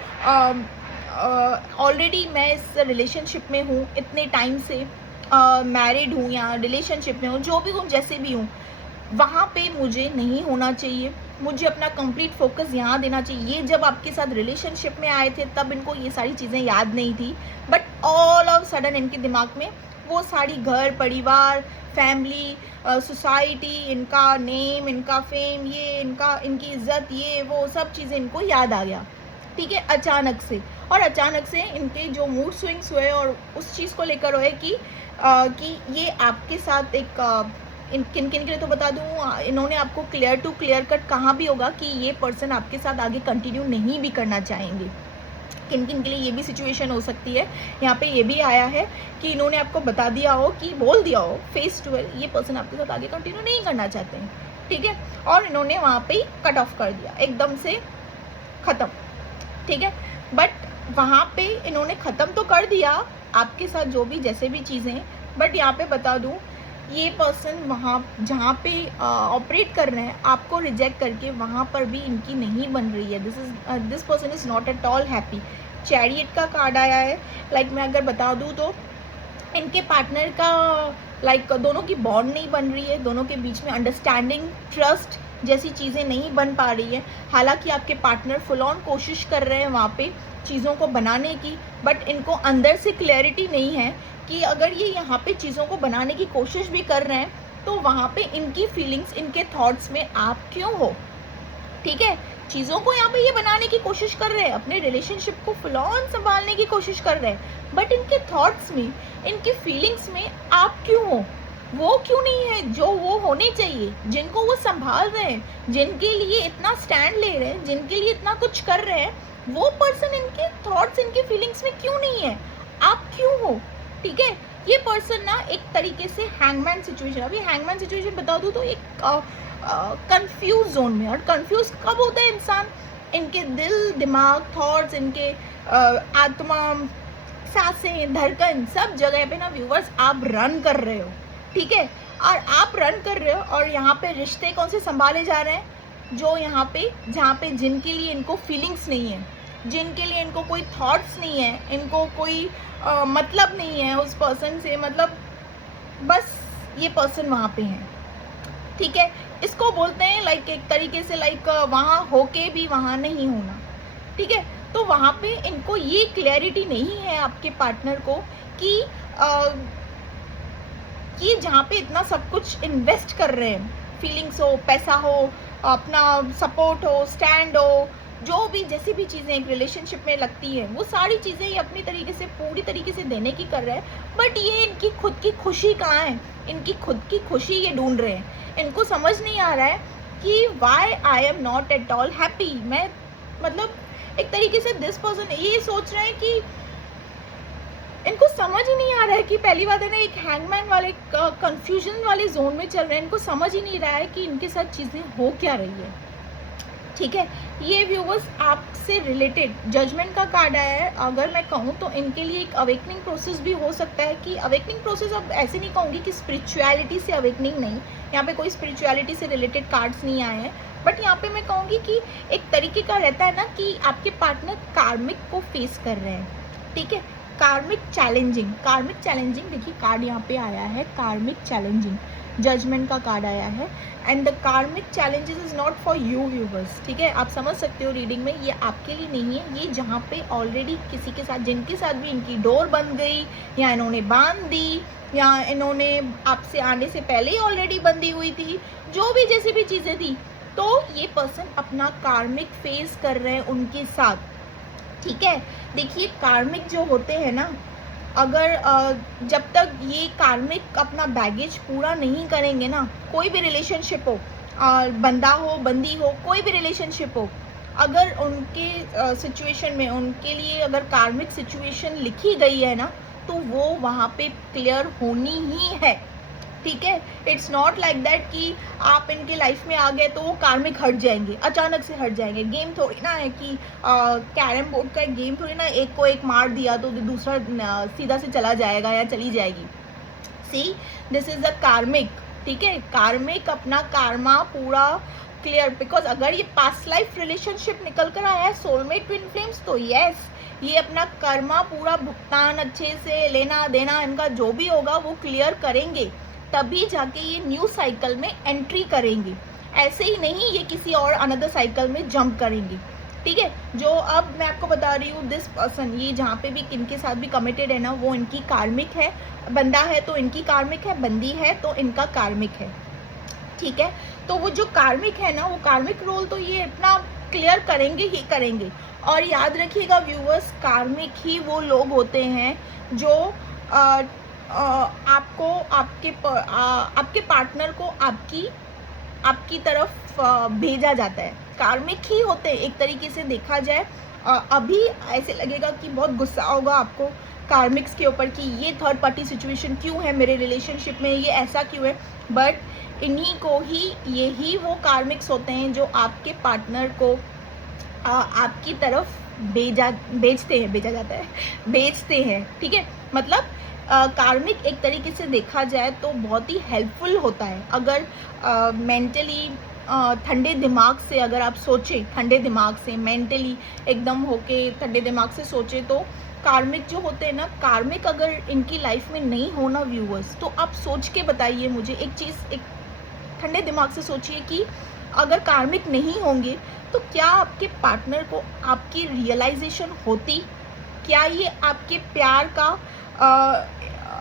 ऑलरेडी मैं इस रिलेशनशिप में हूँ, इतने टाइम से मैरिड हूँ या रिलेशनशिप में हूँ, जो भी हूँ, जैसे भी हूँ, वहाँ पे मुझे नहीं होना चाहिए, मुझे अपना कंप्लीट फोकस यहाँ देना चाहिए। ये जब आपके साथ रिलेशनशिप में आए थे तब इनको ये सारी चीज़ें याद नहीं थी, बट ऑल ऑफ सडन इनके दिमाग में वो सारी घर परिवार, फैमिली, सोसाइटी, इनका नेम, इनका फेम, ये इनकी इज्जत, ये वो सब चीज़ें इनको याद आ गया, ठीक है, अचानक से। और अचानक से इनके जो मूड स्विंग्स हुए और उस चीज़ को लेकर हुए कि ये आपके साथ एक किन किन के लिए तो बता दूँ, इन्होंने आपको क्लियर टू क्लियर कट कहा भी होगा कि ये पर्सन आपके साथ आगे कंटिन्यू नहीं भी करना चाहेंगे। किन किन के लिए ये भी सिचुएशन हो सकती है, यहाँ पे ये भी आया है कि इन्होंने आपको बता दिया हो, कि बोल दिया हो फेस टू फेस, ये पर्सन आपके साथ आगे कंटिन्यू नहीं करना चाहते हैं, ठीक है। और इन्होंने वहाँ पे ही कट ऑफ कर दिया, एकदम से ख़त्म, ठीक है। बट वहाँ पे इन्होंने ख़त्म तो कर दिया आपके साथ जो भी जैसे भी चीज़ें, बट यहाँ पे बता दूँ, ये पर्सन वहाँ जहाँ पे ऑपरेट कर रहे हैं, आपको रिजेक्ट करके वहाँ पर भी इनकी नहीं बन रही है। This person is not at all happy. Chariot का कार्ड आया है, लाइक मैं अगर बता दूँ तो इनके पार्टनर का लाइक दोनों की बॉन्ड नहीं बन रही है, दोनों के बीच में अंडरस्टैंडिंग, ट्रस्ट जैसी चीज़ें नहीं बन पा रही है। हालांकि आपके पार्टनर फुल ऑन कोशिश कर रहे हैं वहाँ पे चीज़ों को बनाने की, बट इनको अंदर से क्लैरिटी नहीं है कि अगर ये यहाँ पे चीज़ों को बनाने की कोशिश भी कर रहे हैं तो वहाँ पे इनकी फीलिंग्स, इनके थॉट्स में आप क्यों हो, ठीक है। चीज़ों को यहाँ पे ये बनाने की कोशिश कर रहे हैं, अपने रिलेशनशिप को फुल ऑन संभालने की कोशिश कर रहे हैं, बट इनके थॉट्स में, इनकी फीलिंग्स में आप क्यों हो, वो क्यों नहीं है जो वो होने चाहिए, जिनको वो संभाल रहे हैं, जिनके लिए इतना स्टैंड ले रहे हैं, जिनके लिए इतना कुछ कर रहे हैं, वो पर्सन इनके थॉट्स, इनके फीलिंग्स में क्यों नहीं है, आप क्यों हो, ठीक है। ये पर्सन ना एक तरीके से हैंगमैन सिचुएशन, अभी हैंगमैन सिचुएशन बता दूँ तो एक कंफ्यूज जोन में, और कंफ्यूज कब होता है इंसान, इनके दिल दिमाग थॉट्स, इनके आत्मा, सांसें, धड़कन, सब जगह पे ना व्यूवर्स आप रन कर रहे हो, ठीक है। और आप रन कर रहे हो और यहाँ पे रिश्ते कौन से संभाले जा रहे हैं, जो यहाँ पे जहाँ पे जिनके लिए इनको फीलिंग्स नहीं है, जिनके लिए इनको कोई थॉट्स नहीं है, इनको कोई मतलब नहीं है उस पर्सन से, मतलब बस ये पर्सन वहाँ पे है, ठीक है। इसको बोलते हैं लाइक एक तरीके से लाइक वहाँ होके भी वहाँ नहीं होना, ठीक है। तो वहाँ पे इनको ये क्लैरिटी नहीं है आपके पार्टनर को कि जहाँ पे इतना सब कुछ इन्वेस्ट कर रहे हैं, फीलिंग्स हो, पैसा हो, अपना सपोर्ट हो, स्टैंड हो, जो भी जैसी भी चीज़ें एक रिलेशनशिप में लगती हैं वो सारी चीज़ें ये अपनी तरीके से पूरी तरीके से देने की कर रहे हैं, बट ये इनकी खुद की खुशी कहाँ है, इनकी खुद की खुशी ये ढूंढ रहे हैं। इनको समझ नहीं आ रहा है कि why I am not at all happy. मैं मतलब एक तरीके से दिस पर्सन ये सोच रहे हैं कि इनको समझ ही नहीं आ रहा है कि पहली बात है ना, एक हैंगमैन वाले कंफ्यूजन वाले जोन में चल रहे हैं। इनको समझ ही नहीं रहा है कि इनके साथ चीज़ें हो क्या रही है। ठीक है, ये व्यूवर्स आपसे रिलेटेड जजमेंट का कार्ड आया है। अगर मैं कहूँ तो इनके लिए एक अवेकनिंग प्रोसेस भी हो सकता है कि अवेकनिंग प्रोसेस, अब ऐसे नहीं कहूँगी कि स्पिरिचुअलिटी से अवेकनिंग नहीं, यहाँ पे कोई स्पिरिचुअलिटी से रिलेटेड कार्ड्स नहीं आए हैं, बट यहाँ पे मैं कहूँगी कि एक तरीके का रहता है ना कि आपके पार्टनर कार्मिक को फेस कर रहे हैं। ठीक है, कार्मिक चैलेंजिंग देखिए कार्ड यहाँ पे आया है, कार्मिक चैलेंजिंग, जजमेंट का कार्ड आया है, एंड द कार्मिक challenges is not for you viewers. ठीक है, आप समझ सकते हो रीडिंग में ये आपके लिए नहीं है, ये जहाँ पे ऑलरेडी किसी के साथ, जिनके साथ भी इनकी डोर बंध गई या इन्होंने बांध दी या इन्होंने आपसे आने से पहले ही ऑलरेडी बंधी हुई थी, जो भी जैसी भी चीज़ें थी, तो ये पर्सन अपना कार्मिक फेस कर रहे हैं उनके साथ। ठीक है, देखिए कार्मिक जो होते हैं ना, अगर जब तक ये कार्मिक अपना बैगेज पूरा नहीं करेंगे ना, कोई भी रिलेशनशिप हो, बंदा हो बंदी हो, कोई भी रिलेशनशिप हो, अगर उनके सिचुएशन में उनके लिए अगर कार्मिक सिचुएशन लिखी गई है ना, तो वो वहाँ पे क्लियर होनी ही है। ठीक है, इट्स नॉट लाइक दैट कि आप इनके लाइफ में आ गए तो वो कार्मिक हट जाएंगे, अचानक से हट जाएंगे। गेम थोड़ी ना है कि कैरम बोर्ड का एक गेम थोड़ी ना, एक को एक मार दिया तो दूसरा सीधा से चला जाएगा या चली जाएगी। सी, दिस इज अ कार्मिक। ठीक है, कार्मिक अपना कार्मा पूरा क्लियर, बिकॉज अगर ये पास्ट लाइफ रिलेशनशिप निकल कर आया है सोलमेट ट्विन फ्लेम्स, तो यस ये अपना कर्मा पूरा भुगतान अच्छे से, लेना देना इनका जो भी होगा वो क्लियर करेंगे, तभी जाके ये न्यू साइकिल में एंट्री करेंगे। ऐसे ही नहीं ये किसी और अनदर साइकिल में जंप करेंगे। ठीक है, जो अब मैं आपको बता रही हूँ, दिस पर्सन ये जहाँ पे भी किनके साथ भी कमिटेड है ना, वो इनकी कार्मिक है। बंदा है तो इनकी कार्मिक है, बंदी है तो इनका कार्मिक है। ठीक है, तो वो जो कार्मिक है ना, वो कार्मिक रोल तो ये अपना क्लियर करेंगे ही करेंगे। और याद रखिएगा व्यूअर्स, कार्मिक ही वो लोग होते हैं जो आपको आपके पार्टनर को आपकी तरफ भेजा जाता है। कार्मिक ही होते हैं एक तरीके से देखा जाए। अभी ऐसे लगेगा कि बहुत गुस्सा होगा आपको कार्मिक्स के ऊपर कि ये थर्ड पार्टी सिचुएशन क्यों है मेरे रिलेशनशिप में, ये ऐसा क्यों है, बट इन्हीं को ही, यही वो कार्मिक्स होते हैं जो आपके पार्टनर को आपकी तरफ बेचते हैं। ठीक है, मतलब कार्मिक एक तरीके से देखा जाए तो बहुत ही हेल्पफुल होता है। अगर मेंटली ठंडे दिमाग से अगर आप सोचें, ठंडे दिमाग से मेंटली एकदम होके ठंडे दिमाग से सोचें, तो कार्मिक जो होते हैं ना, कार्मिक अगर इनकी लाइफ में नहीं होना व्यूअर्स, तो आप सोच के बताइए मुझे एक चीज़, एक ठंडे दिमाग से सोचिए कि अगर कार्मिक नहीं होंगे तो क्या आपके पार्टनर को आपकी रियलाइजेशन होती, क्या ये आपके प्यार का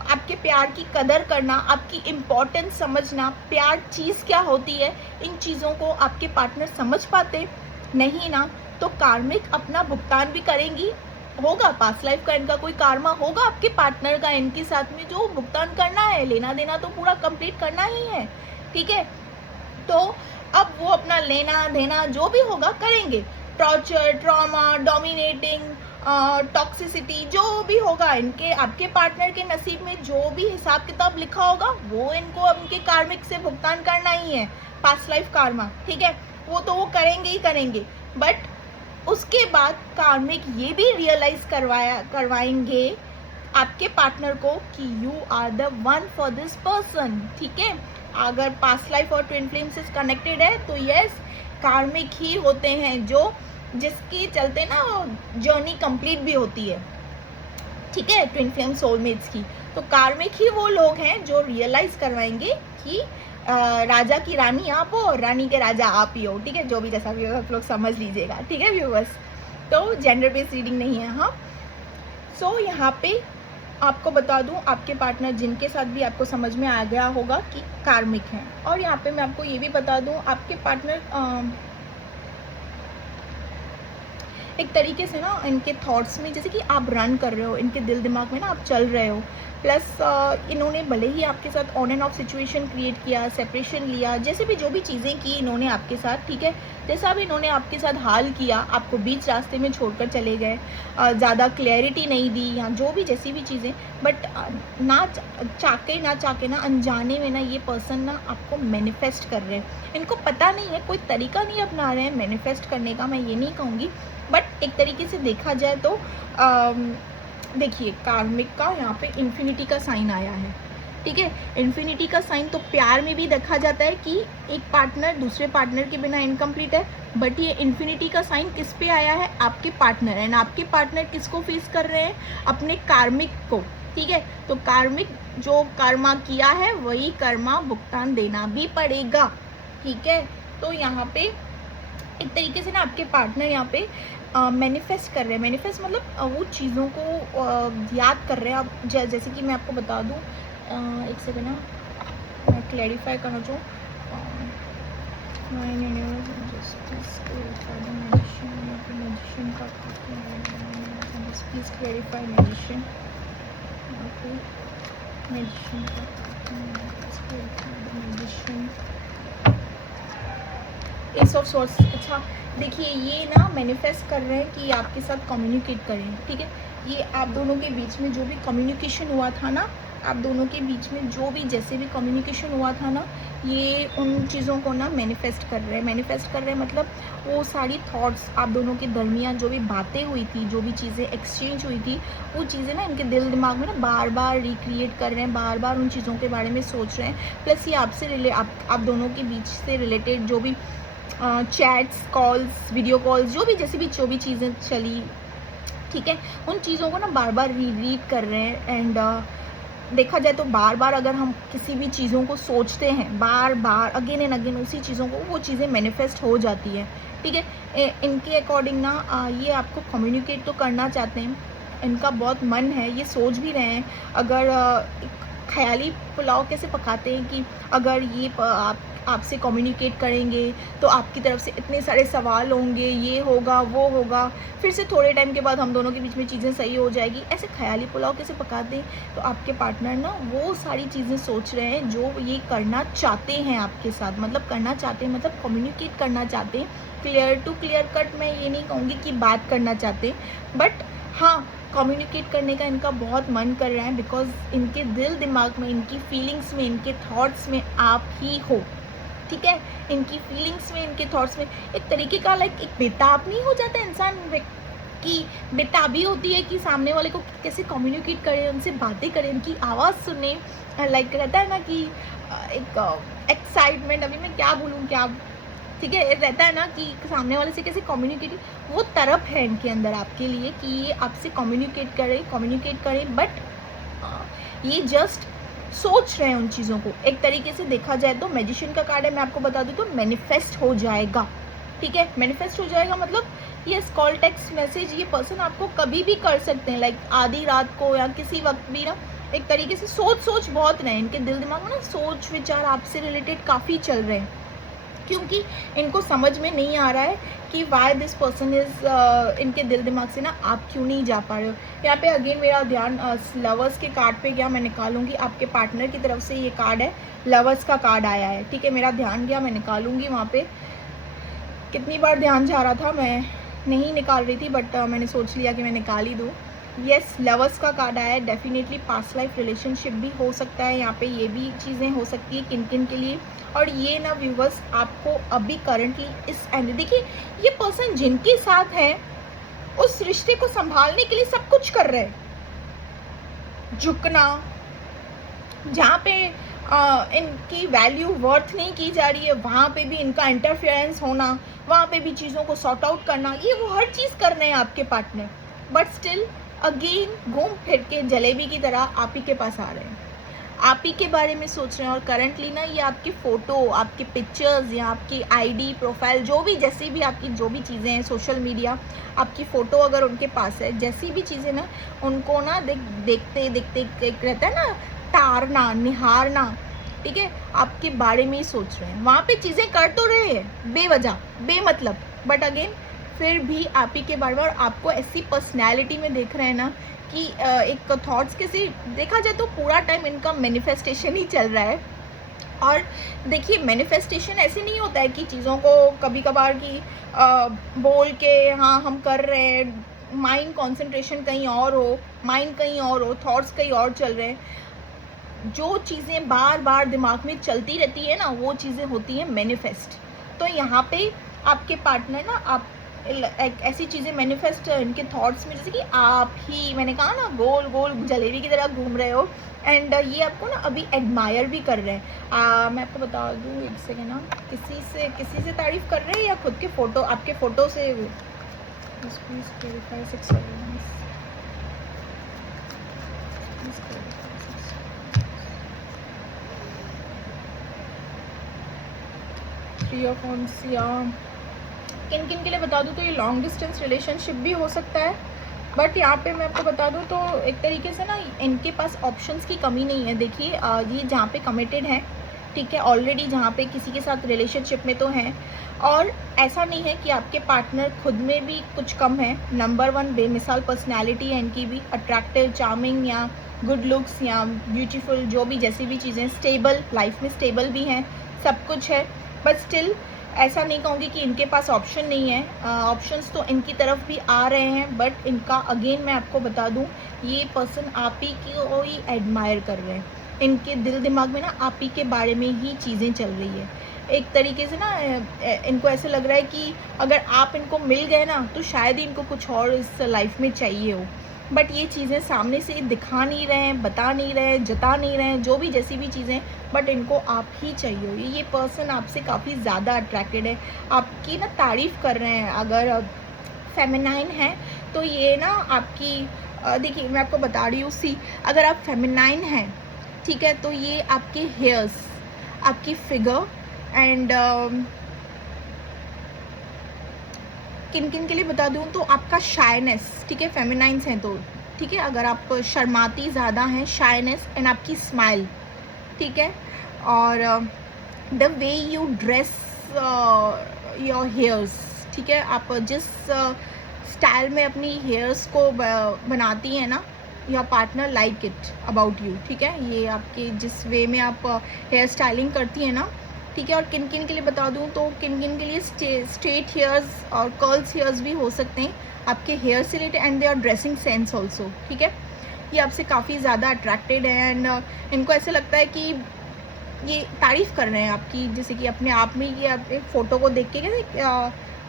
आपके प्यार की कदर करना, आपकी इम्पोर्टेंस समझना, प्यार चीज़ क्या होती है, इन चीज़ों को आपके पार्टनर समझ पाते नहीं ना, तो कार्मिक अपना भुगतान भी करेंगी, होगा पास्ट लाइफ का इनका कोई कार्मा होगा आपके पार्टनर का इनके साथ में, जो भुगतान करना है, लेना देना तो पूरा कंप्लीट करना ही है। ठीक है, तो अब वो अपना लेना देना जो भी होगा करेंगे, टॉर्चर, ट्रॉमा, डोमिनेटिंग, टॉक्सिसिटी, जो भी होगा इनके आपके पार्टनर के नसीब में, जो भी हिसाब किताब लिखा होगा वो इनको उनके कार्मिक से भुगतान करना ही है, पास्ट लाइफ कार्मा। ठीक है, वो तो वो करेंगे ही करेंगे, बट उसके बाद कार्मिक ये भी रियलाइज करवाएंगे आपके पार्टनर को कि you are the one for this person. ठीक है, अगर पास्ट लाइफ और ट्विन फ्लेम से कनेक्टेड है तो यस, कार्मिक ही होते हैं जो जिसके चलते ना जर्नी कंप्लीट भी होती है। ठीक है, ट्विन फ्लेम सोलमेट्स की, तो कार्मिक ही वो लोग हैं जो रियलाइज करवाएंगे कि राजा की रानी आप हो और रानी के राजा आप ही हो। ठीक है, जो भी जैसा भी होगा आप लोग समझ लीजिएगा। ठीक है व्यूअर्स, तो जेंडर बेस्ड रीडिंग नहीं है। हाँ, सो यहाँ पे आपको बता दूं, आपके पार्टनर जिनके साथ भी आपको समझ में आ गया होगा कि कार्मिक हैं। और यहाँ पे मैं आपको ये भी बता दूं, आपके पार्टनर एक तरीके से ना इनके थॉट्स में जैसे कि आप रन कर रहे हो, इनके दिल दिमाग में ना आप चल रहे हो। प्लस इन्होंने भले ही आपके साथ on end of situation create किया, सेपरेशन लिया, जैसे भी जो भी चीज़ें की इन्होंने आपके साथ, ठीक है, जैसा भी इन्होंने आपके साथ हाल किया, आपको बीच रास्ते में छोड़कर चले गए, ज़्यादा क्लैरिटी नहीं दी या जो भी जैसी भी चीज़ें, बट ना चाके ना अनजाने में ना ये पर्सन ना आपको मैनिफेस्ट कर रहे हैं। इनको पता नहीं है, कोई तरीका नहीं अपना रहे हैं मैनिफेस्ट करने का, मैं ये नहीं कहूँगी, बट एक तरीके से देखा जाए तो देखिए कार्मिक का यहाँ पे इन्फिनिटी का साइन आया है, ठीक है। इन्फिनिटी का साइन तो प्यार में भी देखा जाता है कि एक पार्टनर दूसरे पार्टनर के बिना इनकम्प्लीट है, बट ये इन्फिनिटी का साइन किस पे आया है, आपके पार्टनर, एंड आपके पार्टनर किसको फेस कर रहे हैं, अपने कार्मिक को, ठीक है। तो कार्मिक जो कर्मा किया है वही कर्मा भुगतान देना भी पड़ेगा, ठीक है। तो यहाँ पे एक तरीके से ना आपके पार्टनर यहाँ पे मैनिफेस्ट कर रहे हैं। मैनिफेस्ट मतलब वो चीज़ों को याद कर रहे हैं। अब जैसे कि मैं आपको बता दूँ, एक सेकेंड ना मैं क्लैरिफाई करना चाहूँ, मैजिशियन का please clarify magician S of source. अच्छा देखिए ये ना मैनिफेस्ट कर रहे हैं कि आपके साथ कम्युनिकेट करें, ठीक है। ये आप दोनों के बीच में जो भी कम्युनिकेशन हुआ था ना, आप दोनों के बीच में जो भी जैसे भी कम्युनिकेशन हुआ था ना, ये उन चीज़ों को ना मैनिफेस्ट कर रहे हैं। मैनिफेस्ट कर रहे हैं मतलब वो सारी थॉट्स आप दोनों के दरमियान जो भी बातें हुई थी, जो भी चीज़ें एक्सचेंज हुई थी, वो चीज़ें ना इनके दिल दिमाग में ना बार बार रिक्रिएट कर रहे हैं, बार बार उन चीज़ों के बारे में सोच रहे हैं। प्लस ये आपसे आप दोनों के बीच से रिलेटेड जो भी चैट्स, कॉल्स, वीडियो कॉल्स, जो भी चीज़ें चली, ठीक है, उन चीज़ों को ना बार बार रीड कर रहे हैं। एंड देखा जाए तो बार बार अगर हम किसी भी चीज़ों को सोचते हैं, बार बार अगेन एंड अगेन उसी चीज़ों को, वो चीज़ें मैनिफेस्ट हो जाती है, ठीक है। इनके अकॉर्डिंग ना ये आपको कम्युनिकेट तो करना चाहते हैं, इनका बहुत मन है, ये सोच भी रहे हैं अगर ख्याली पुलाव कैसे पकाते हैं कि अगर ये आपसे कम्युनिकेट करेंगे तो आपकी तरफ से इतने सारे सवाल होंगे, ये होगा वो होगा, फिर से थोड़े टाइम के बाद हम दोनों के बीच में चीज़ें सही हो जाएगी, ऐसे ख्याली पुलाव कैसे पकाते हैं। तो आपके पार्टनर ना वो सारी चीज़ें सोच रहे हैं जो ये करना चाहते हैं आपके साथ, मतलब करना चाहते हैं मतलब कम्युनिकेट करना चाहते हैं। क्लियर टू क्लियर कट मैं ये नहीं कहूँगी कि बात करना चाहते हैं, बट हाँ कम्युनिकेट करने का इनका बहुत मन कर रहा है, बिकॉज इनके दिल दिमाग में, इनकी फीलिंग्स में, इनके थॉट्स में आप ही हो, ठीक है। इनकी फीलिंग्स में, इनके थॉट्स में एक तरीके का लाइक एक बेताब नहीं हो जाता इंसान की बेताबी होती है कि सामने वाले को कैसे कम्युनिकेट करें, उनसे बातें करें, उनकी आवाज़ सुने, लाइक रहता है ना कि एक एक्साइटमेंट, अभी मैं क्या बोलूँ क्या, ठीक है, रहता है ना कि सामने वाले से कैसे कम्युनिकेट, वो तरफ है इनके अंदर आपके लिए कि ये आपसे कम्युनिकेट करें, बट ये जस्ट सोच रहे हैं उन चीज़ों को। एक तरीके से देखा जाए तो मैजिशियन का कार्ड है, मैं आपको बता दूं तो मैनिफेस्ट हो जाएगा, ठीक है। मैनिफेस्ट हो जाएगा मतलब ये कॉल, टेक्स्ट मैसेज ये पर्सन आपको कभी भी कर सकते हैं, लाइक आधी रात को या किसी वक्त भी ना। एक तरीके से सोच बहुत रहे हैं, इनके दिल दिमाग में ना सोच विचार आपसे रिलेटेड काफ़ी चल रहे हैं, क्योंकि इनको समझ में नहीं आ रहा है कि वाई दिस पर्सन इज़, इनके दिल दिमाग से ना आप क्यों नहीं जा पा रहे हो। यहाँ पे अगेन मेरा ध्यान लवर्स के कार्ड पे गया, मैं निकालूंगी आपके पार्टनर की तरफ से, ये कार्ड है लवर्स का कार्ड आया है, ठीक है। मेरा ध्यान गया, मैं निकालूंगी, वहाँ पे कितनी बार ध्यान जा रहा था, मैं नहीं निकाल रही थी, बट मैंने सोच लिया कि मैं निकाल ही दूँ। यस, लवर्स का कार्ड आया है, डेफिनेटली पास्ट लाइफ रिलेशनशिप भी हो सकता है, यहाँ पे ये भी चीज़ें हो सकती है किन किन के लिए। और ये ना व्यूवर्स आपको अभी करंटली इस एंड, देखिए ये पर्सन जिनके साथ है उस रिश्ते को संभालने के लिए सब कुछ कर रहे हैं, झुकना, जहाँ पे इनकी वैल्यू वर्थ नहीं की जा रही है वहाँ पे भी इनका इंटरफेरेंस होना, वहाँ पे भी चीज़ों को सॉर्ट आउट करना, ये वो हर चीज़ कर रहे हैं आपके पार्टनर, बट स्टिल अगेन घूम फिर के जलेबी की तरह आप ही के पास आ रहे हैं, आप ही के बारे में सोच रहे हैं। और करंटली ना ये आपकी फ़ोटो, आपके पिक्चर्स या आपकी आईडी प्रोफाइल, जो भी जैसी भी आपकी जो भी चीज़ें हैं सोशल मीडिया, आपकी फ़ोटो अगर उनके पास है, जैसी भी चीज़ें ना उनको ना देखते एक रहता है ना तारना, निहारना, ठीक है, आपके बारे में ही सोच रहे हैं। वहाँ पे चीज़ें कर तो रहे हैं बेवजह बेमतलब, बट अगेन फिर भी आप ही के बारे में, और आपको ऐसी पर्सनैलिटी में देख रहे हैं ना कि एक थॉट्स कैसे देखा जाए तो पूरा टाइम इनका मैनिफेस्टेशन ही चल रहा है। और देखिए मैनिफेस्टेशन ऐसे नहीं होता है कि चीज़ों को कभी कभार की बोल के हाँ हम कर रहे हैं, माइंड कंसंट्रेशन कहीं और हो, माइंड कहीं और हो, थॉट्स कहीं और चल रहे हैं। जो चीज़ें बार बार दिमाग में चलती रहती है ना, वो चीज़ें होती हैं मैनिफेस्ट। तो यहाँ पे आपके पार्टनर ना आप ऐसी चीज़ें मैनिफेस्ट इनके थॉट्स में, जैसे कि आप ही, मैंने कहा ना, गोल गोल जलेबी की तरह घूम रहे हो, एंड ये आपको ना अभी एडमायर भी कर रहे हैं। मैं आपको बता दूँ, एक सेकेंड ना, किसी से तारीफ़ कर रहे हैं या खुद के फ़ोटो, आपके फ़ोटो से। किन किन के लिए बता दूँ तो ये लॉन्ग डिस्टेंस रिलेशनशिप भी हो सकता है, बट यहाँ पे मैं आपको बता दूँ तो एक तरीके से ना इनके पास ऑप्शंस की कमी नहीं है। देखिए ये जहाँ पे कमिटेड है, ठीक है, ऑलरेडी जहाँ पे किसी के साथ रिलेशनशिप में तो हैं, और ऐसा नहीं है कि आपके पार्टनर खुद में भी कुछ कम है। नंबर 1 बेमिसाल पर्सनैलिटी है इनकी भी, अट्रैक्टिव, चार्मिंग या गुड लुक्स या ब्यूटीफुल, जो भी जैसी भी चीज़ें, स्टेबल, लाइफ में स्टेबल भी हैं, सब कुछ है। बट स्टिल ऐसा नहीं कहूँगी कि इनके पास ऑप्शन नहीं है, ऑप्शंस तो इनकी तरफ भी आ रहे हैं, बट इनका अगेन मैं आपको बता दूँ, ये पर्सन आप ही को ही एडमायर कर रहे हैं। इनके दिल दिमाग में ना आप ही के बारे में ही चीज़ें चल रही है। एक तरीके से ना इनको ऐसे लग रहा है कि अगर आप इनको मिल गए ना तो शायद ही इनको कुछ और इस लाइफ में चाहिए हो, बट ये चीज़ें सामने से दिखा नहीं रहे हैं, बता नहीं रहे हैं, जता नहीं रहे हैं, जो भी जैसी भी चीज़ें, बट इनको आप ही चाहिए हो। ये पर्सन आपसे काफ़ी ज़्यादा अट्रैक्टेड है, आपकी ना तारीफ़ कर रहे हैं। अगर फेमिनाइन है तो ये ना आपकी देखिए मैं आपको बता रही हूँ, अगर आप फेमिनाइन हैं, ठीक है, तो ये आपके हेयर्स, आपकी फिगर, एंड किन किन के लिए बता दूँ तो आपका शाइनेस, ठीक है, फेमिनाइंस हैं तो, ठीक है, अगर आप शर्माती ज़्यादा हैं, शाइनेस, एंड आपकी स्माइल, ठीक है, और the way you dress your hairs, ठीक है, आप जिस स्टाइल में अपनी हेयर्स को बनाती हैं ना, your partner like it about you, ठीक है, ये आपके जिस वे में आप हेयर स्टाइलिंग करती हैं ना, ठीक है। और किन किन के लिए बता दूं तो किन किन के लिए स्ट्रेट हेयर्स और कर्ल्स हेयर्स भी हो सकते हैं आपके हेयर से related, and their dressing sense also, ठीक है। ये आपसे काफ़ी ज़्यादा अट्रैक्टेड है, एंड इनको ऐसे लगता है कि ये तारीफ़ कर रहे हैं आपकी, जैसे कि अपने आप में ये आप एक फ़ोटो को देख के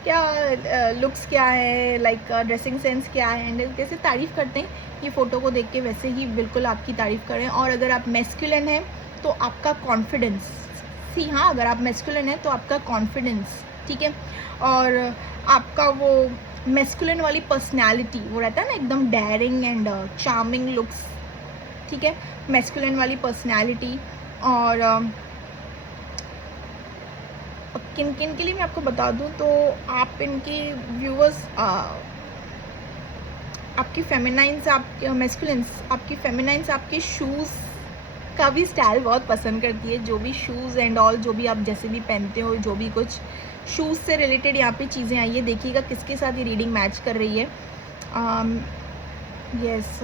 क्या लुक्स क्या है, लाइक ड्रेसिंग सेंस क्या है, एंड कैसे तारीफ़ करते हैं, ये फ़ोटो को देख के वैसे ही बिल्कुल आपकी तारीफ़ करें। और अगर आप मैस्कुलिन हैं तो आपका कॉन्फिडेंस, हाँ, अगर आप मैस्कुलिन है तो आपका कॉन्फिडेंस, ठीक है, और आपका वो मैस्कुलिन वाली पर्सनैलिटी, वो रहता है ना एकदम डेयरिंग एंड चार्मिंग लुक्स, ठीक है, मैस्कुलिन वाली पर्सनैलिटी। और किन किन के लिए मैं आपको बता दूं तो आप इनके व्यूअर्स, आपकी फेमिनाइंस, आपके मैस्कुलिन्स, आपकी फेमिनाइंस आपके शूज़ का भी स्टाइल बहुत पसंद करती है, जो भी शूज़ एंड ऑल, जो भी आप जैसे भी पहनते हो, जो भी कुछ शूज़ से रिलेटेड यहाँ पे चीज़ें आई है। देखिएगा किसके साथ ये रीडिंग मैच कर रही है। यस,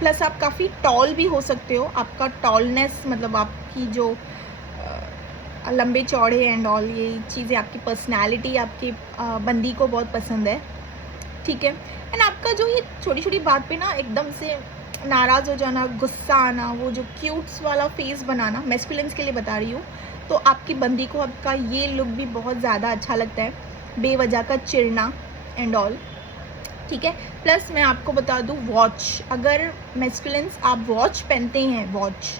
प्लस आप काफ़ी टॉल भी हो सकते हो, आपका टॉलनेस मतलब आपकी जो लंबे चौड़े एंड ऑल, ये चीज़ें आपकी पर्सनैलिटी, आपकी बंदी को बहुत पसंद है, ठीक है। एंड आपका जो ये छोटी छोटी बात पे ना एकदम से नाराज़ हो जाना, गुस्सा आना, वो जो क्यूट्स वाला फेस बनाना, मैस्कुलिन्स के लिए बता रही हूँ, तो आपकी बंदी को आपका ये लुक भी बहुत ज़्यादा अच्छा लगता है, बेवजह का चिढ़ना एंड ऑल, ठीक है। प्लस मैं आपको बता दूँ, वॉच, अगर मैस्कुलिन्स आप वॉच पहनते हैं, वॉच,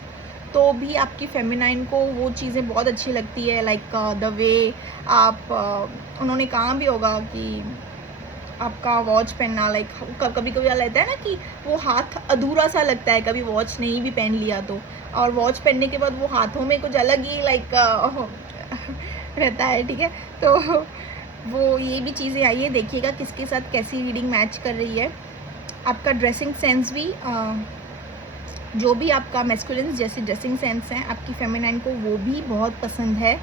तो भी आपकी फेमिनाइन को वो चीज़ें बहुत अच्छी लगती है, लाइक द वे आप उन्होंने कहा भी होगा कि आपका वॉच पहनना, लाइक कभी कभी लगता है ना कि वो हाथ अधूरा सा लगता है, कभी वॉच नहीं भी पहन लिया तो, और वॉच पहनने के बाद वो हाथों में कुछ अलग ही लाइक रहता है, ठीक है। तो वो ये भी चीज़ें आई है, देखिएगा किसके साथ कैसी रीडिंग मैच कर रही है। आपका ड्रेसिंग सेंस भी, जो भी आपका मैस्कुलिन्स जैसे ड्रेसिंग सेंस हैं, आपकी फेमिनाइन को वो भी बहुत पसंद है,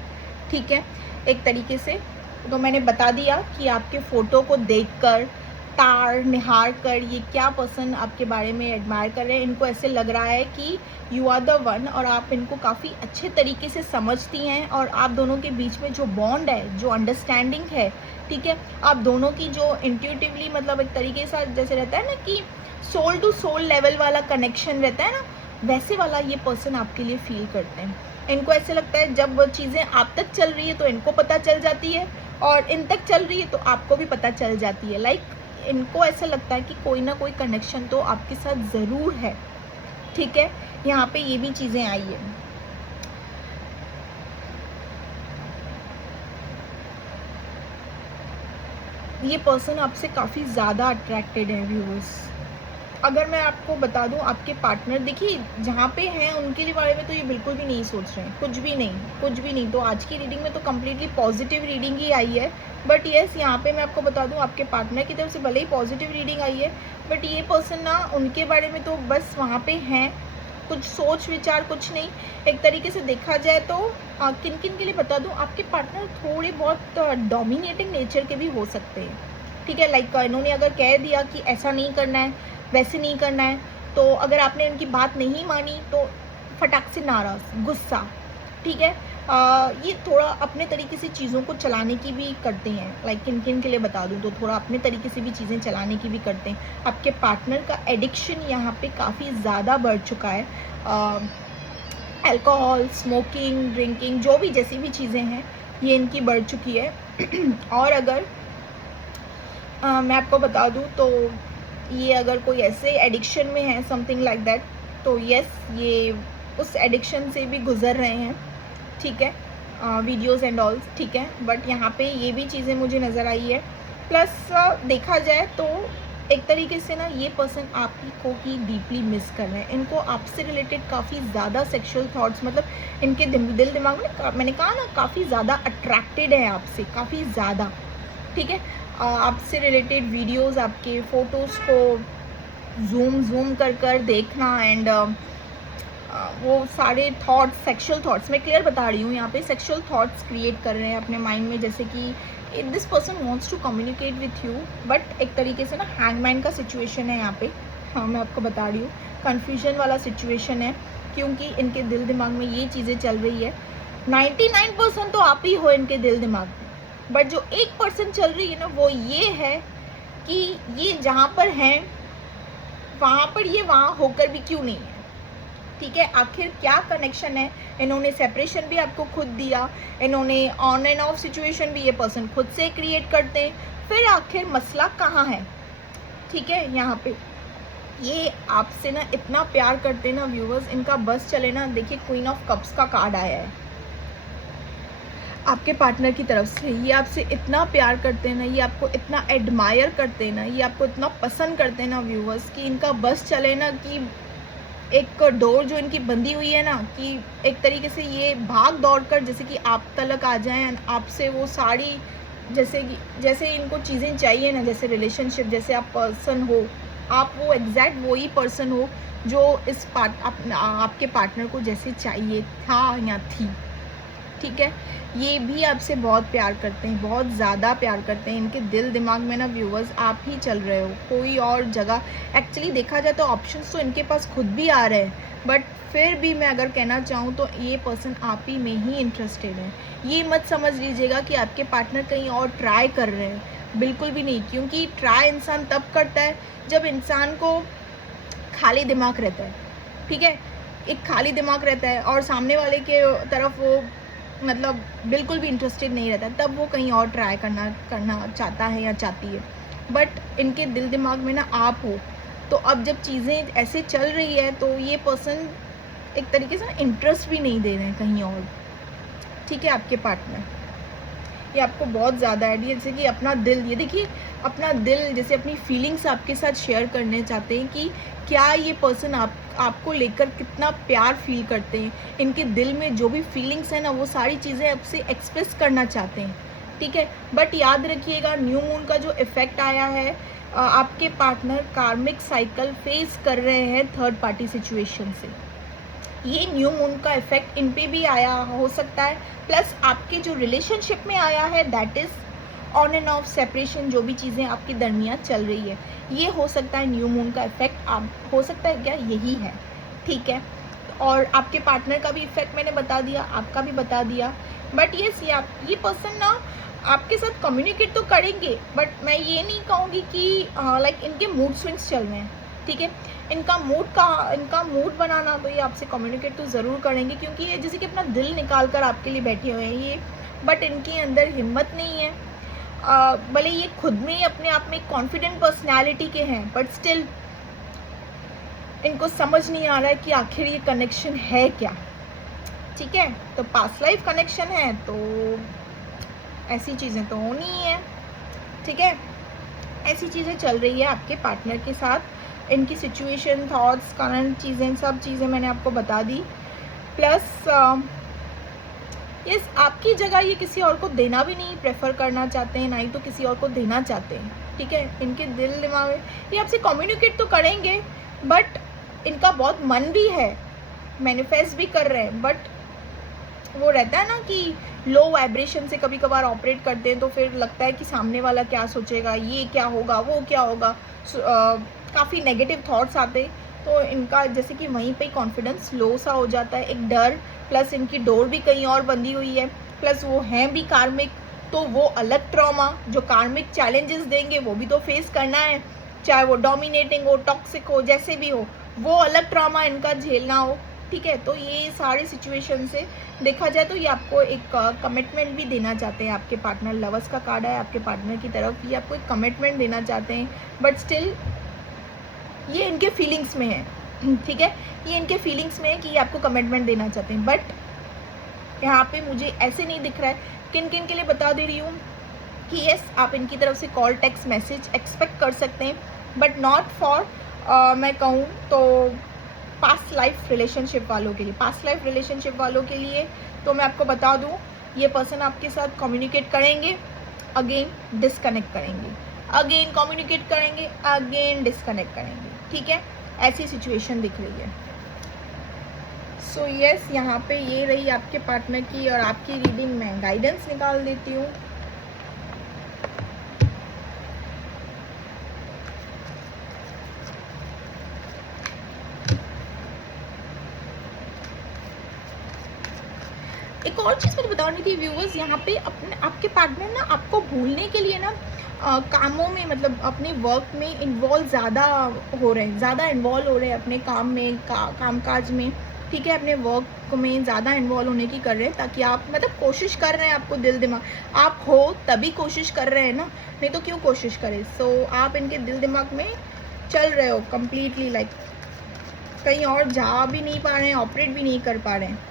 ठीक है, एक तरीके से। तो मैंने बता दिया कि आपके फ़ोटो को देखकर, तार निहार कर ये क्या पर्सन आपके बारे में एडमायर कर रहे हैं। इनको ऐसे लग रहा है कि यू आर द वन, और आप इनको काफ़ी अच्छे तरीके से समझती हैं, और आप दोनों के बीच में जो बॉन्ड है, जो अंडरस्टैंडिंग है, ठीक है, आप दोनों की जो इंट्यूटिवली मतलब एक तरीके से जैसे रहता है ना कि सोल टू सोल लेवल वाला कनेक्शन रहता है ना, वैसे वाला ये पर्सन आपके लिए फील करते हैं। इनको ऐसे लगता है जब चीज़ें आप तक चल रही है तो इनको पता चल जाती है, और इन तक चल रही है तो आपको भी पता चल जाती है। लाइक इनको ऐसा लगता है कि कोई ना कोई कनेक्शन तो आपके साथ ज़रूर है, ठीक है। यहाँ पे ये भी चीज़ें आई है। ये पर्सन आपसे काफ़ी ज़्यादा अट्रैक्टेड है व्यूअर्स। अगर मैं आपको बता दूं, आपके पार्टनर देखिए जहाँ पे हैं उनके बारे में तो ये बिल्कुल भी नहीं सोच रहे हैं, कुछ भी नहीं, कुछ भी नहीं। तो आज की रीडिंग में तो कम्प्लीटली पॉजिटिव रीडिंग ही आई है। बट येस, यहाँ पे मैं आपको बता दूं, आपके पार्टनर की तरफ से भले ही पॉजिटिव रीडिंग आई है, बट ये पर्सन ना उनके बारे में तो बस वहाँ पे हैं, कुछ सोच विचार कुछ नहीं। एक तरीके से देखा जाए तो किन किन के लिए बता दूं, आपके पार्टनर थोड़े बहुत डोमिनेटिंग नेचर के भी हो सकते हैं, ठीक है। लाइक इन्होंने अगर कह दिया कि ऐसा नहीं करना है, वैसे नहीं करना है, तो अगर आपने उनकी बात नहीं मानी तो फटाक से नाराज़, गुस्सा, ठीक है। ये थोड़ा अपने तरीके से चीज़ों को चलाने की भी करते हैं। लाइक किन किन के लिए बता दूं, तो थोड़ा अपने तरीके से भी चीज़ें चलाने की भी करते हैं। आपके पार्टनर का एडिक्शन यहाँ पे काफ़ी ज़्यादा बढ़ चुका है। अल्कोहल, स्मोकिंग, ड्रिंकिंग, जो भी जैसी भी चीज़ें हैं ये इनकी बढ़ चुकी है। और अगर मैं आपको बता दूं तो ये अगर कोई ऐसे एडिक्शन में है, समथिंग लाइक दैट, तो यस ये उस एडिक्शन से भी गुजर रहे हैं, ठीक है, वीडियोस एंड ऑल, ठीक है। बट यहाँ पे ये भी चीज़ें मुझे नज़र आई है। प्लस देखा जाए तो एक तरीके से ना ये पर्सन आपको ही डीपली मिस कर रहे हैं। इनको आपसे रिलेटेड काफ़ी ज़्यादा सेक्सुअल थॉट्स, मतलब इनके दिल दिमाग में मैंने कहा ना काफ़ी ज़्यादा अट्रैक्टेड है आपसे, काफ़ी ज़्यादा, ठीक है। आपसे रिलेटेड वीडियोस, आपके फ़ोटोज़ को जूम कर देखना, एंड वो सारे थॉट्स, सेक्सुअल थॉट्स, मैं क्लियर बता रही हूँ यहाँ पे, सेक्सुअल थॉट्स क्रिएट कर रहे हैं अपने माइंड में, जैसे कि this person wants to communicate with you, but एक तरीके से ना हैंगमैन का सिचुएशन है यहाँ पे। हाँ, मैं आपको बता रही हूँ, कन्फ्यूजन वाला सिचुएशन है, क्योंकि इनके दिल दिमाग में ये चीज़ें चल रही है। 99% तो आप ही हो इनके दिल दिमाग में, बट जो 1% चल रही है ना वो ये है कि ये जहाँ पर हैं वहाँ पर ये वहाँ होकर भी क्यों नहीं है, ठीक है। आखिर क्या कनेक्शन है, इन्होंने सेपरेशन भी आपको खुद दिया, इन्होंने ऑन एंड ऑफ सिचुएशन भी ये पर्सन खुद से क्रिएट करते हैं, फिर आखिर मसला कहाँ है, ठीक है। यहाँ पे ये आपसे ना इतना प्यार करते हैं ना व्यूअर्स, इनका बस चले ना। देखिए क्वीन ऑफ कप्स का कार्ड आया है आपके पार्टनर की तरफ से। ये आपसे इतना प्यार करते हैं ना, ये आपको इतना एडमायर करते हैं ना, ये आपको इतना पसंद करते हैं ना व्यूअर्स, कि इनका बस चले ना कि एक डोर जो इनकी बंदी हुई है ना, कि एक तरीके से ये भाग दौड़ कर जैसे कि आप तलक आ जाएं, आपसे वो सारी जैसे इनको चीज़ें चाहिए ना, जैसे रिलेशनशिप, जैसे आप पर्सन हो, आप वो एग्जैक्ट वही पर्सन हो जो इस आपके पार्टनर को जैसे चाहिए था या थी, ठीक है। ये भी आपसे बहुत प्यार करते हैं, बहुत ज़्यादा प्यार करते हैं। इनके दिल दिमाग में ना व्यूअर्स आप ही चल रहे हो, कोई और जगह एक्चुअली देखा जाए तो ऑप्शंस तो इनके पास खुद भी आ रहे हैं, बट फिर भी मैं अगर कहना चाहूँ तो ये पर्सन आप ही में ही इंटरेस्टेड है। ये मत समझ लीजिएगा कि आपके पार्टनर कहीं और ट्राई कर रहे हैं, बिल्कुल भी नहीं। क्योंकि ट्राई इंसान तब करता है जब इंसान को खाली दिमाग रहता है, ठीक है। एक खाली दिमाग रहता है और सामने वाले के तरफ वो मतलब बिल्कुल भी इंटरेस्टेड नहीं रहता, तब वो कहीं और ट्राई करना चाहता है या चाहती है। बट इनके दिल दिमाग में ना आप हो, तो अब जब चीज़ें ऐसे चल रही है तो ये पर्सन एक तरीके से इंटरेस्ट भी नहीं दे रहे हैं कहीं और, ठीक है। आपके पार्टनर ये आपको बहुत ज़्यादा है, जैसे कि अपना दिल, ये देखिए अपना दिल, जैसे अपनी फीलिंग्स आपके साथ शेयर करने चाहते हैं कि क्या ये पर्सन आपको लेकर कितना प्यार फील करते हैं। इनके दिल में जो भी फीलिंग्स हैं ना वो सारी चीज़ें आपसे एक्सप्रेस करना चाहते हैं, ठीक है। बट याद रखिएगा न्यू मून का जो इफ़ेक्ट आया है, आपके पार्टनर कार्मिक साइकिल फेस कर रहे हैं थर्ड पार्टी सिचुएशन से। ये न्यू मून का इफेक्ट इन पे भी आया हो सकता है, प्लस आपके जो रिलेशनशिप में आया है that is on end of separation, जो भी चीज़ें आपके दरमियान चल रही है, ये हो सकता है न्यू मून का इफेक्ट। आप हो सकता है क्या, यही है, ठीक है। और आपके पार्टनर का भी इफेक्ट मैंने बता दिया, आपका भी बता दिया। बट येस, ये पर्सन ना आपके साथ कम्युनिकेट तो करेंगे, बट मैं ये नहीं कहूँगी कि लाइक इनके मूड स्विंग्स चल रहे हैं, ठीक है। इनका मूड बनाना तो ये आपसे कम्युनिकेट तो ज़रूर करेंगे, क्योंकि ये जैसे कि अपना दिल निकाल कर आपके लिए बैठे हुए हैं ये, बट इनके अंदर हिम्मत नहीं है। भले ये खुद में ही अपने आप में कॉन्फिडेंट पर्सनैलिटी के हैं, बट स्टिल इनको समझ नहीं आ रहा है कि आखिर ये कनेक्शन है क्या, ठीक है। तो पास्ट लाइफ कनेक्शन है तो ऐसी चीज़ें तो होनी ही है, ठीक है। ऐसी चीज़ें चल रही है आपके पार्टनर के साथ। इनकी सिचुएशन, थॉट्स, करंट चीज़ें, सब चीज़ें मैंने आपको बता दी। प्लस यस, आपकी जगह ये किसी और को देना भी नहीं प्रेफर करना चाहते हैं, ना ही तो किसी और को देना चाहते हैं, ठीक है। इनके दिल दिमाग में ये आपसे कम्युनिकेट तो करेंगे, बट इनका बहुत मन भी है, मैनिफेस्ट भी कर रहे हैं, बट वो रहता है ना कि लो वाइब्रेशन से कभी कभार ऑपरेट करते हैं, तो फिर लगता है कि सामने वाला क्या सोचेगा, ये क्या होगा, वो क्या होगा, काफ़ी नेगेटिव थॉट्स आते, तो इनका जैसे कि वहीं पे कॉन्फिडेंस लो सा हो जाता है, एक डर, प्लस इनकी डोर भी कहीं और बंधी हुई है, प्लस वो हैं भी कार्मिक, तो वो अलग ट्रॉमा, जो कार्मिक चैलेंजेस देंगे वो भी तो फेस करना है, चाहे वो डोमिनेटिंग हो, टॉक्सिक हो, जैसे भी हो, वो अलग ट्रॉमा इनका झेलना हो, ठीक है। तो ये सारी सिचुएशन से देखा जाए तो ये आपको एक कमिटमेंट भी देना चाहते हैं। आपके पार्टनर, लवर्स का कार्ड है आपके पार्टनर की तरफ, ये आपको एक कमिटमेंट देना चाहते हैं, बट स्टिल ये इनके फीलिंग्स में है, ठीक है। ये इनके फीलिंग्स में है कि ये आपको कमिटमेंट देना चाहते हैं, बट यहाँ पे मुझे ऐसे नहीं दिख रहा है। किन किन के लिए बता दे रही हूँ कि यस, आप इनकी तरफ से कॉल, टेक्स्ट मैसेज एक्सपेक्ट कर सकते हैं, बट नॉट फॉर मैं कहूँ तो पास्ट लाइफ रिलेशनशिप वालों के लिए। पास्ट लाइफ रिलेशनशिप वालों के लिए तो मैं आपको बता दूं, ये पर्सन आपके साथ कम्युनिकेट करेंगे, अगेन डिस्कनेक्ट करेंगे, अगेन कम्युनिकेट करेंगे, अगेन डिस्कनेक्ट करेंगे, ठीक है। ऐसी सिचुएशन दिख रही है। सो यस, यहाँ पे ये रही आपके पार्टनर की और आपकी रीडिंग में गाइडेंस निकाल देती हूँ। एक और चीज़ मुझे बतानी थी व्यूअर्स, यहाँ पे अपने आपके पार्टनर ना आपको भूलने के लिए ना कामों में, मतलब अपने वर्क में इन्वॉल्व ज़्यादा हो रहे हैं, ज़्यादा इन्वॉल्व हो रहे हैं अपने काम में, कामकाज में, ठीक है। अपने वर्क में ज़्यादा इन्वॉल्व होने की कर रहे हैं, ताकि आप मतलब कोशिश कर रहे हैं, आपको दिल दिमाग आप हो तभी कोशिश कर रहे हैं ना, नहीं तो क्यों कोशिश करें। सो आप इनके दिल दिमाग में चल रहे हो कम्प्लीटली, लाइक कहीं और जा भी नहीं पा रहे हैं, ऑपरेट भी नहीं कर पा रहे हैं।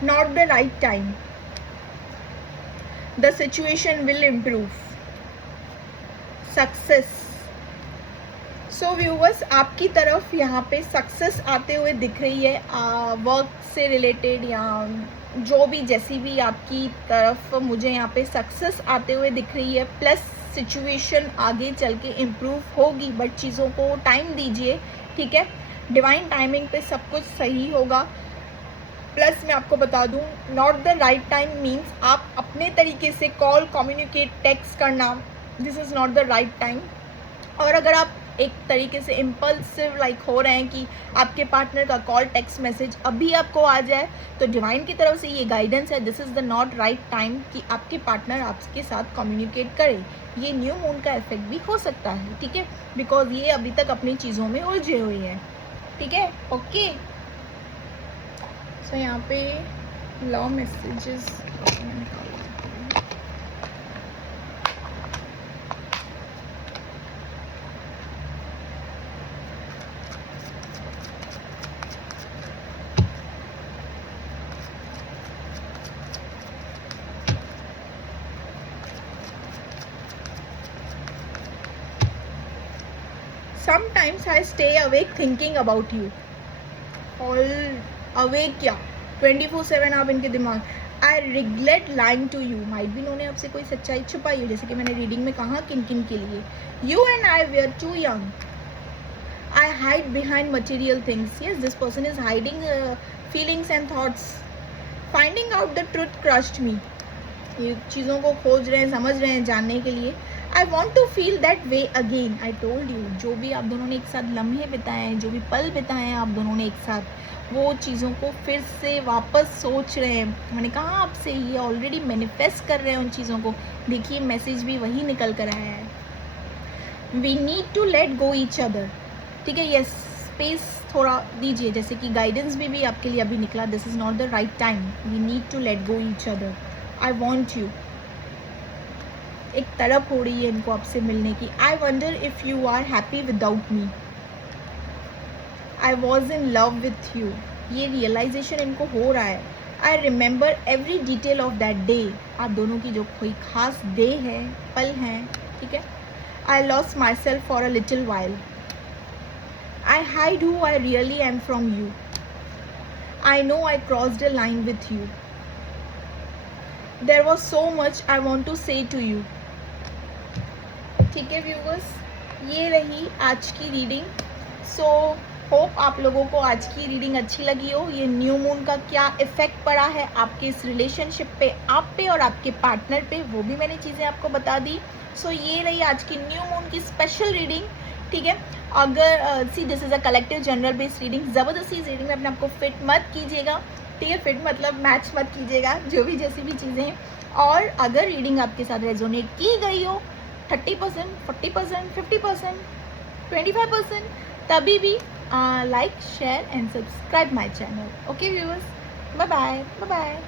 Not the right time. The situation will improve. Success. So viewers, आपकी तरफ यहाँ पे सक्सेस आते हुए दिख रही है, वर्क से रिलेटेड या जो भी, जैसी भी आपकी तरफ मुझे यहाँ पे सक्सेस आते हुए दिख रही है। प्लस सिचुएशन आगे चल के इम्प्रूव होगी, बट चीज़ों को टाइम दीजिए, ठीक है। डिवाइन टाइमिंग पे सब कुछ सही होगा। प्लस मैं आपको बता दूं, not the right time means आप अपने तरीके से कॉल, कम्युनिकेट, टेक्स्ट करना, this is not the right time. और अगर आप एक तरीके से इम्पल्सिव लाइक हो रहे हैं कि आपके पार्टनर का कॉल, टेक्स्ट मैसेज अभी आपको आ जाए, तो डिवाइन की तरफ से ये गाइडेंस है, this is the not right time कि आपके पार्टनर आपके साथ कम्युनिकेट करे। ये न्यू मून का इफेक्ट भी हो सकता है, ठीक है, बिकॉज ये अभी तक अपनी चीज़ों में उलझे हुए हैं, ठीक है। ओके, सो यहाँ पे love messages Sometimes I stay awake thinking about you. All awake क्या 24/7 आप इनके दिमाग। I regret lying to you, might भी इन्होंने आपसे कोई सच्चाई छुपाई हो, जैसे कि मैंने रीडिंग में कहा किन किन के लिए। You and I were too young, I hide behind material things. Yes, this person is hiding feelings and thoughts. Finding out the truth crushed me. ये चीज़ों को खोज रहे हैं, समझ रहे हैं जानने के लिए. I want to feel that way again. I told you, जो भी आप दोनों ने एक साथ लम्हे बिताए हैं, जो भी पल बिताए हैं आप दोनों ने एक साथ, वो चीज़ों को फिर से वापस सोच रहे हैं. मैंने कहा आपसे, ये ऑलरेडी मैनिफेस्ट कर रहे हैं उन चीज़ों को. देखिए मैसेज भी वही निकल कर आया है. We need to let go each other. ठीक है, यस, स्पेस थोड़ा दीजिए. जैसे कि गाइडेंस भी आपके लिए अभी निकला, this is not the right time. We need to let go each other. I want you. एक तड़प हो रही है इनको आपसे मिलने की. I wonder if you are happy without me. I was in love with you. ये रियलाइजेशन इनको हो रहा है. I remember every detail of that day. आप दोनों की जो कोई खास डे है, पल हैं, ठीक है. I lost my self for a little while. I hide who I really am from you. I know I crossed a line with you. There was so much I want to say to you. ठीक है viewers, ये रही आज की reading. So hope आप लोगों को आज की रीडिंग अच्छी लगी हो. ये न्यू मून का क्या इफ़ेक्ट पड़ा है आपके इस रिलेशनशिप पे, आप पे और आपके पार्टनर पे, वो भी मैंने चीज़ें आपको बता दी. सो ये रही आज की न्यू मून की स्पेशल रीडिंग. ठीक है, अगर see this is a collective general based reading. ज़बरदस्ती इस रीडिंग में अपने आपको फिट मत कीजिएगा. ठीक है, फिट मतलब मैच मत कीजिएगा, जो भी जैसी भी चीज़ें हैं. और अगर रीडिंग आपके साथ रेजोनेट की गई हो 30%, 40%, 50%, 25%, तभी भी like, share and subscribe my channel. Okay viewers, bye bye.